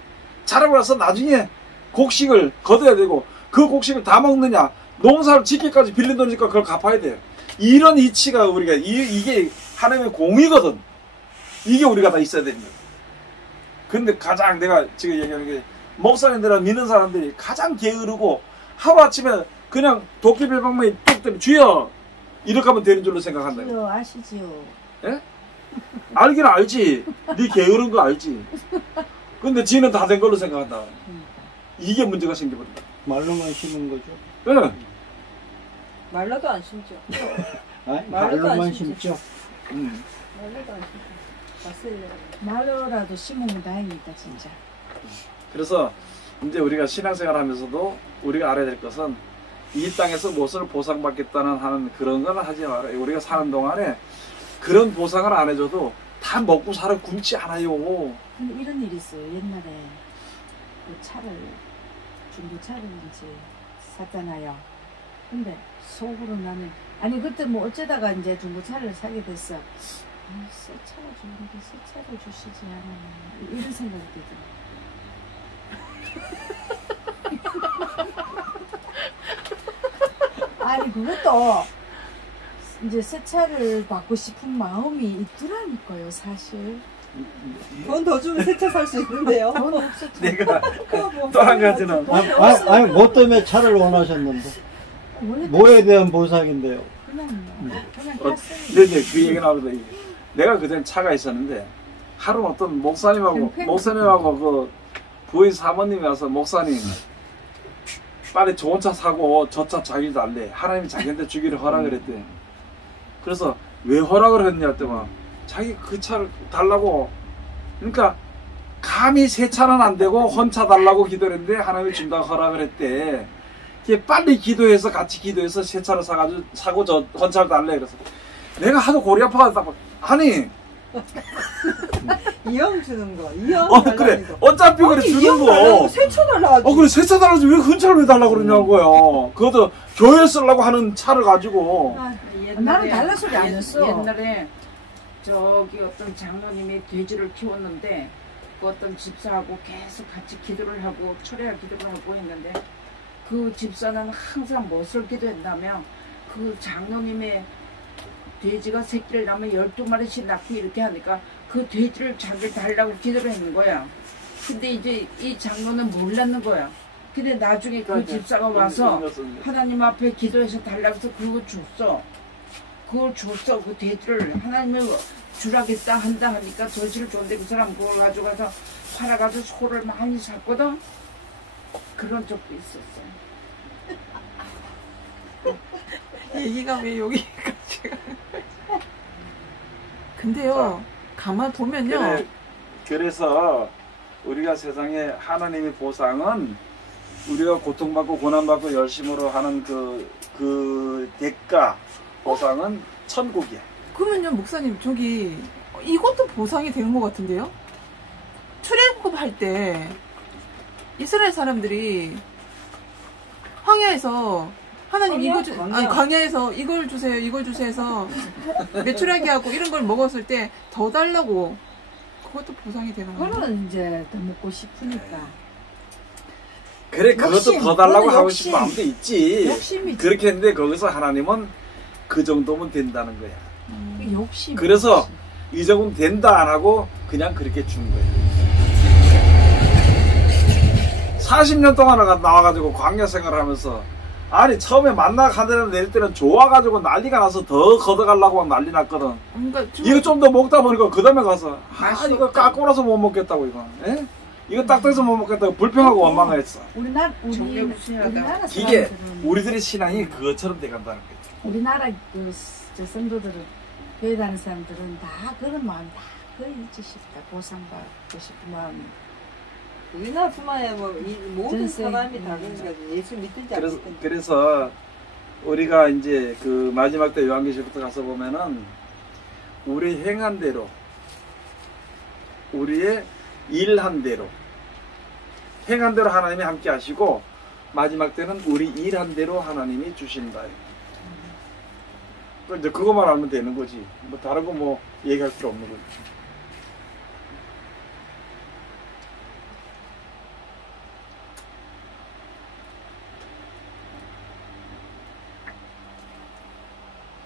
자라고 나서 나중에 곡식을 거둬야 되고 그 곡식을 다 먹느냐. 농사를 짓기까지 빌린 돈이니까 그걸 갚아야 돼. 이런 이치가 우리가 이게 하나님의 공이거든. 이게 우리가 다 있어야 됩니다. 근데 가장 내가 지금 얘기하는 게 목사님들이나 믿는 사람들이 가장 게으르고 하루아침에 그냥 도끼bil방망이 뚝 때문에 주여 이렇게 하면 되는 줄로 생각한다. 주여 아시지요. 예? 알긴 알지. 네 게으른 거 알지. 근데 지는 다 된 걸로 생각한다. 이게 문제가 생겨버린다. 말로만 심은 거죠. 예. 말로도 안 심죠. 말로만 심죠. 말로도 안 심죠. 맞습니다. 말로라도 심으면 다행이다 진짜. 그래서 이제 우리가 신앙생활 하면서도 우리가 알아야 될 것은 이 땅에서 무엇을 보상받겠다는 하는 그런 건 하지 말아요. 우리가 사는 동안에 그런 보상을 안 해줘도 다 먹고 살아 굶지 않아요. 근데 이런 일이 있어요. 옛날에 그 중고차를 이제 샀잖아요. 근데 속으로 나는 그때 뭐 어쩌다가 이제 중고차를 사게 됐어. 새 차를 주는데 새 차를 주시지 않았나 이런 생각이 들더라고요. 그것도 이제 새 차를 받고 싶은 마음이 있더라니까요, 사실. 돈 더 주면 새 차 살 수 있는데요. 내가 또 한 가지는 아니, 뭐 때문에 차를 원하셨는데? 뭐에 대한 보상인데요? 그냥 어, 탔으니. 네네 그 얘기 나오는데 내가 그전 차가 있었는데 하루 어떤 목사님하고 그 부인 사모님이 와서 목사님 빨리 좋은 차 사고 저 차 자기 달래 하나님이 자기한테 주기를 허락을 했대. 그래서 왜 허락을 했냐 했더니 자기 그 차를 달라고. 그러니까 감히 새 차는 안 되고 헌차 달라고 기도를 했는데 하나님이 준다고 허락을 했대. 빨리 기도해서 같이 기도해서 새 차를 사고 저 헌차를 달래. 그래서 내가 하도 골이 아파가지고 아니 이형 주는 거. 이형 그래 어차피 그래 주는 거. 새차 달라. 그래 새 차 달라지 왜 헌차를 왜 달라고 그러냐고요. 그것도 교회 쓰려고 하는 차를 가지고. 나는 달라 소리 안 했어. 옛날에 저기 어떤 장로님이 돼지를 키웠는데 그 어떤 집사하고 계속 같이 기도를 하고 철야 기도를 하고 했는데 그 집사는 항상 무엇을 기도했냐면 그 장로님의 돼지가 새끼를 낳으면 12마리씩 낳고 이렇게 하니까 그 돼지를 자기 달라고 기도를 했는 거야. 근데 이제 이 장로는 몰랐는 거야. 근데 나중에 그 집사가 와서 하나님 앞에 기도해서 달라고 해서 그걸 줬어. 그 돼지를 하나님이 주라겠다 한다 하니까 돼지를 줬는데 그 사람 그걸 가져가서 팔아가지고 소를 많이 샀거든. 그런 적도 있었어요. 얘기가 왜 여기까지 근데요 가만 보면요 그래서 우리가 세상에 하나님의 보상은 우리가 고통받고 고난받고 열심으로 하는 그 대가 보상은 천국이야. 그러면요 목사님 저기 이것도 보상이 되는 것 같은데요? 출애굽 할 때 이스라엘 사람들이 황야에서 하나님 이거 광야에서 이걸 주세요 해서 메추라기 하고 이런 걸 먹었을 때 더 달라고 그것도 보상이 되는 거예요. 그거는 이제 더 먹고 싶으니까. 그래 그것도 욕심, 더 달라고 그거는 하고 욕심. 싶은 마음도 있지. 욕심이지. 그렇게 했는데 거기서 하나님은 그 정도면 된다는 거야. 그 욕심. 그래서 이 정도면 된다 안 하고 그냥 그렇게 준 거야. 40년 동안 나와가지고 광야 생활을 하면서 아니 처음에 만나 하늘에 내릴 때는 좋아가지고 난리가 나서 더 걷어가려고 막 난리 났거든. 그러니까 이거 좀 더 먹다 보니까 그 다음에 가서 맛이 이거 없다. 까꼬라서 못 먹겠다고 이거. 에? 이거 딱딱해서 못 먹겠다고 불평하고 원망했어. 우리나라 이게 사람들은 우리들의 신앙이 그것처럼 돼간다는 거지. 우리나라 저 성도들은 교회 다니는 사람들은 다 그런 마음 다 거의 있지 싶다. 보상받고 싶은 마음이. 우리나라뿐만 아니라 모든 전세. 사람이 다 그런 거지. 예수 믿든지 안 믿든지. 그래서 우리가 이제 그 마지막 때 요한계시부터 가서 보면은 우리 행한 대로 우리의 일한 대로 행한 대로 하나님이 함께 하시고 마지막 때는 우리 일한 대로 하나님이 주신다. 이제 그것만 알면 되는 거지. 뭐 다른 거 뭐 얘기할 필요 없는 거지.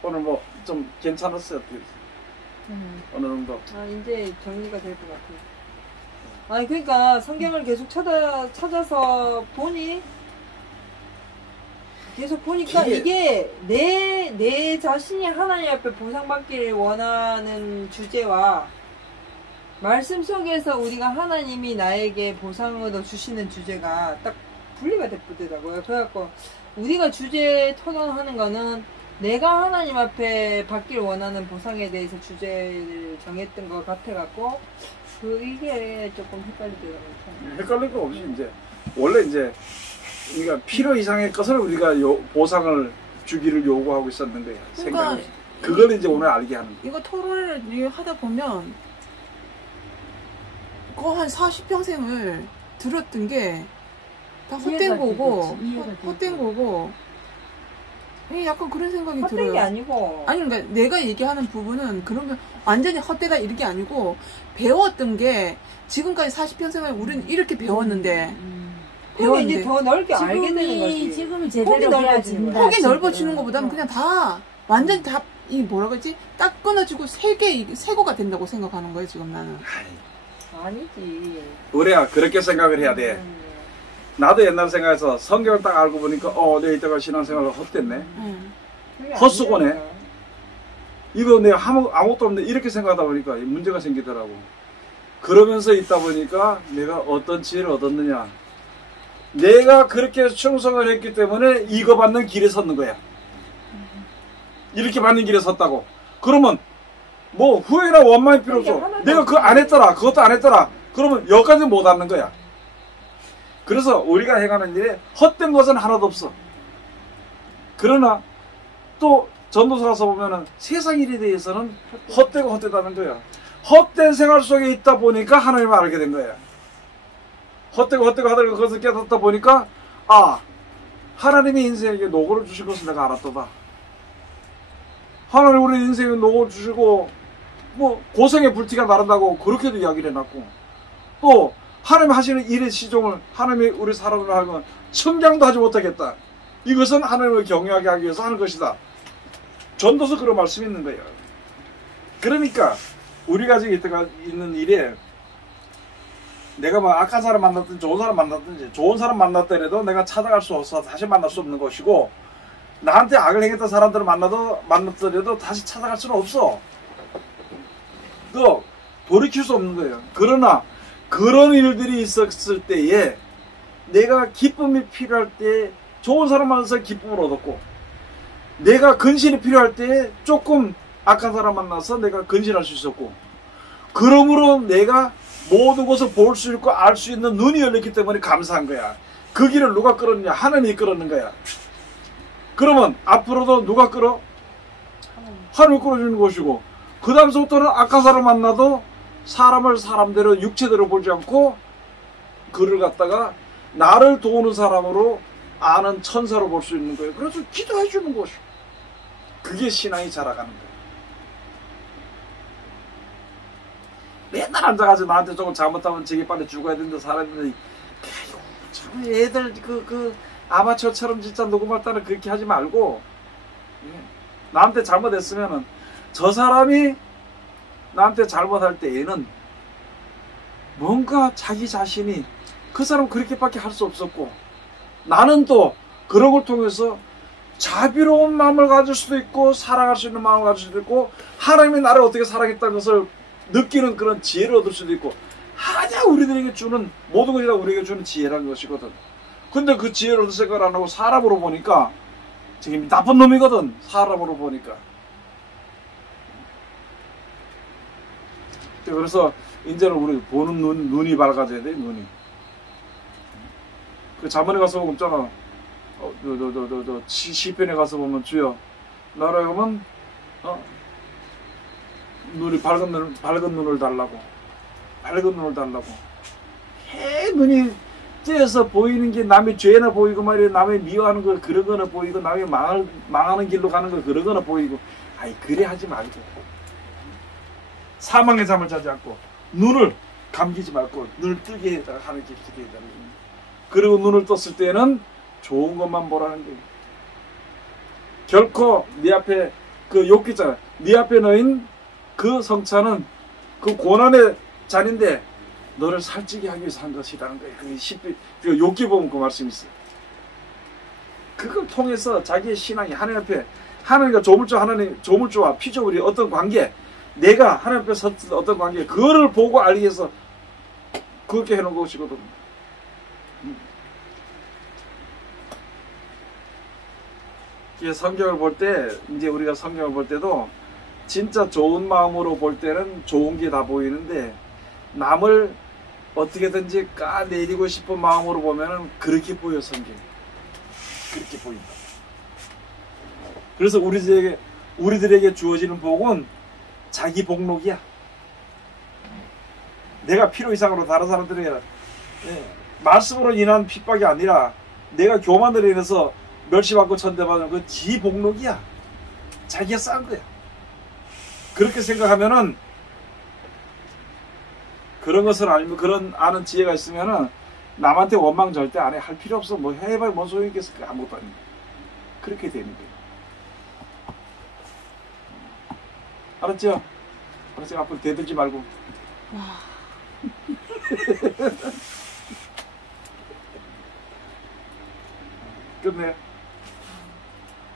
오늘 뭐 좀 괜찮았어요? 어느 정도? 이제 정리가 될 것 같아요. 아니 그러니까 성경을 계속 찾아서 보니 계속 보니까 이게 내 자신이 하나님 앞에 보상받기를 원하는 주제와 말씀 속에서 우리가 하나님이 나에게 보상을 주시는 주제가 딱 분리가 되더라고요. 그래갖고 우리가 주제 토론하는 거는 내가 하나님 앞에 받길 원하는 보상에 대해서 주제를 정했던 것 같아갖고 이게 조금 헷갈리더라고요. 헷갈릴 거 없이 이제 원래 이제 그러니까 필요 이상의 것을 우리가 보상을 주기를 요구하고 있었는 거야. 그러니까 그걸 이제 오늘 알게 하는 거야. 이거 토론을 하다 보면 그거 한 40평생을 들었던 게 다 헛된 거고 헛된 거고 약간 그런 생각이 들어요. 헛된 게 아니고 아니 그러니까 내가 얘기하는 부분은 그러면 완전히 헛되다 이런 게 아니고 배웠던 게 지금까지 40평생을 우리는 이렇게 배웠는데 그럼 이제 더 넓게 알게 되는 거지. 지금이 제대로 폭이 넓어지는 해야지. 거야. 폭이 넓어지는 것보다는 그냥 다 완전히 다 이 뭐라 그러지? 딱 끊어지고 세고가 된다고 생각하는 거예요 지금 나는. 아니지. 우리야 그렇게 생각을 해야 돼. 나도 옛날 생각해서 성경을 딱 알고 보니까 내 이때가 신앙생활을 헛됐네. 그게 헛수고네. 아니라니까. 이거 내가 아무것도 없는데 이렇게 생각하다 보니까 문제가 생기더라고. 그러면서 있다 보니까 내가 어떤 지혜를 얻었느냐. 내가 그렇게 충성을 했기 때문에 이거 받는 길에 섰는 거야. 이렇게 받는 길에 섰다고. 그러면 뭐 후회나 원망이 필요 없어. 내가 그거 안 했더라. 그것도 안 했더라. 그러면 여기까지 못 하는 거야. 그래서 우리가 행하는 일에 헛된 것은 하나도 없어. 그러나 또 전도서 가서 보면은 세상 일에 대해서는 헛되고 헛되다는 거야. 헛된 생활 속에 있다 보니까 하나님을 알게 된 거야. 헛되고 하다가 그것을 깨닫다 보니까 하나님이 인생에게 노고를 주신 것을 내가 알았도다. 하나님 우리 인생에 노고를 주시고 뭐 고생의 불티가 나른다고 그렇게도 이야기를 해놨고, 또 하나님 하시는 일의 시종을 하나님이 우리 사람을 하면 청량도 하지 못하겠다. 이것은 하나님을 경외하게 하기 위해서 하는 것이다. 전도서 그런 말씀이 있는 거예요. 그러니까 우리가 지금 이때가 있는 일에 내가 뭐 악한 사람 만났든지 좋은 사람 만났든지, 좋은 사람 만났더라도 내가 찾아갈 수 없어 다시 만날 수 없는 것이고, 나한테 악을 행했던 사람들을 만났더라도 다시 찾아갈 수는 없어. 또 돌이킬 수 없는 거예요. 그러나 그런 일들이 있었을 때에 내가 기쁨이 필요할 때 좋은 사람 만나서 기쁨을 얻었고, 내가 근신이 필요할 때 조금 악한 사람 만나서 내가 근신할 수 있었고, 그러므로 내가 모든 것을 볼 수 있고 알 수 있는 눈이 열렸기 때문에 감사한 거야. 그 길을 누가 끌었냐? 하나님이 끌었는 거야. 그러면 앞으로도 누가 끌어? 하나님이 끌어주는 것이고, 그 다음부터는 악한 사람 만나도 사람을 사람대로 육체대로 보지 않고 그를 갖다가 나를 도우는 사람으로 아는 천사로 볼 수 있는 거예요. 그래서 기도해 주는 것이고, 그게 신앙이 자라가는 거예요. 맨날 앉아가지고 나한테 조금 잘못하면 저기 빨리 죽어야 된다 사람들이, 참 애들 아마추어처럼 진짜 누구말 따라 그렇게 하지 말고, 나한테 잘못했으면은 저 사람이 나한테 잘못할 때에는 뭔가 자기 자신이 그 사람 그렇게밖에 할 수 없었고, 나는 또 그런 걸 통해서 자비로운 마음을 가질 수도 있고 사랑할 수 있는 마음을 가질 수도 있고, 하나님이 나를 어떻게 사랑했다는 것을 느끼는 그런 지혜를 얻을 수도 있고, 하냐 우리들에게 주는 모든 것이 다 우리에게 주는 지혜라는 것이거든. 근데 그 지혜를 얻을 생각을 안 하고 사람으로 보니까 지금 나쁜 놈이거든. 사람으로 보니까. 그래서 이제는 우리 보는 눈이 밝아져야 돼. 눈이. 그 자문에 가서 보면 있잖아. 시편에 가서 보면 주여 나라 하면 눈이 밝은 눈을 달라고. 밝은 눈을 달라고. 눈이 쬐어서 보이는 게 남의 죄나 보이고 말이야, 남의 미워하는 거 그런 거나 보이고, 남의 망하는 길로 가는 거 그런 거나 보이고, 그래 하지 말고, 사망의 잠을 자지 않고 눈을 감기지 말고 눈을 뜨게 해다가 하나님께 기도해달라는 거예요. 그리고 눈을 떴을 때는 좋은 것만 보라는 거예요. 결코 네 앞에 그 욕 있잖아. 네 앞에 놓인 그 성찬은 그 고난의 잔인데 너를 살찌게 하기 위해서 한 것이라는 거예요. 그 욥기 보면 그 말씀이 있어요. 그걸 통해서 자기의 신앙이 하나님 앞에, 하나님과 조물주와 피조물이 어떤 관계, 내가 하나님 앞에 섰을 어떤 관계, 그거를 보고 알기 위해서 그렇게 해놓은 것이거든. 성경을 볼 때, 이제 우리가 성경을 볼 때도 진짜 좋은 마음으로 볼 때는 좋은 게 다 보이는데, 남을 어떻게든지 까내리고 싶은 마음으로 보면은 그렇게 보여. 성경이 그렇게 보인다. 그래서 우리들에게 주어지는 복은 자기 복록이야. 내가 필요 이상으로 다른 사람들에게 말씀으로 인한 핍박이 아니라 내가 교만으로 인해서 멸시받고 천대받는 그 지 복록이야. 자기가 쌓은 거야. 그렇게 생각하면은, 그런 것을 알면, 그런 아는 지혜가 있으면은 남한테 원망 절대 안 해. 할 필요 없어. 뭐 해봐야 뭔 소용이 있겠을까. 아무것도 아닌데. 그렇게 되는 거예요. 알았죠? 알았죠? 앞으로 대들지 말고. 와. 끝내.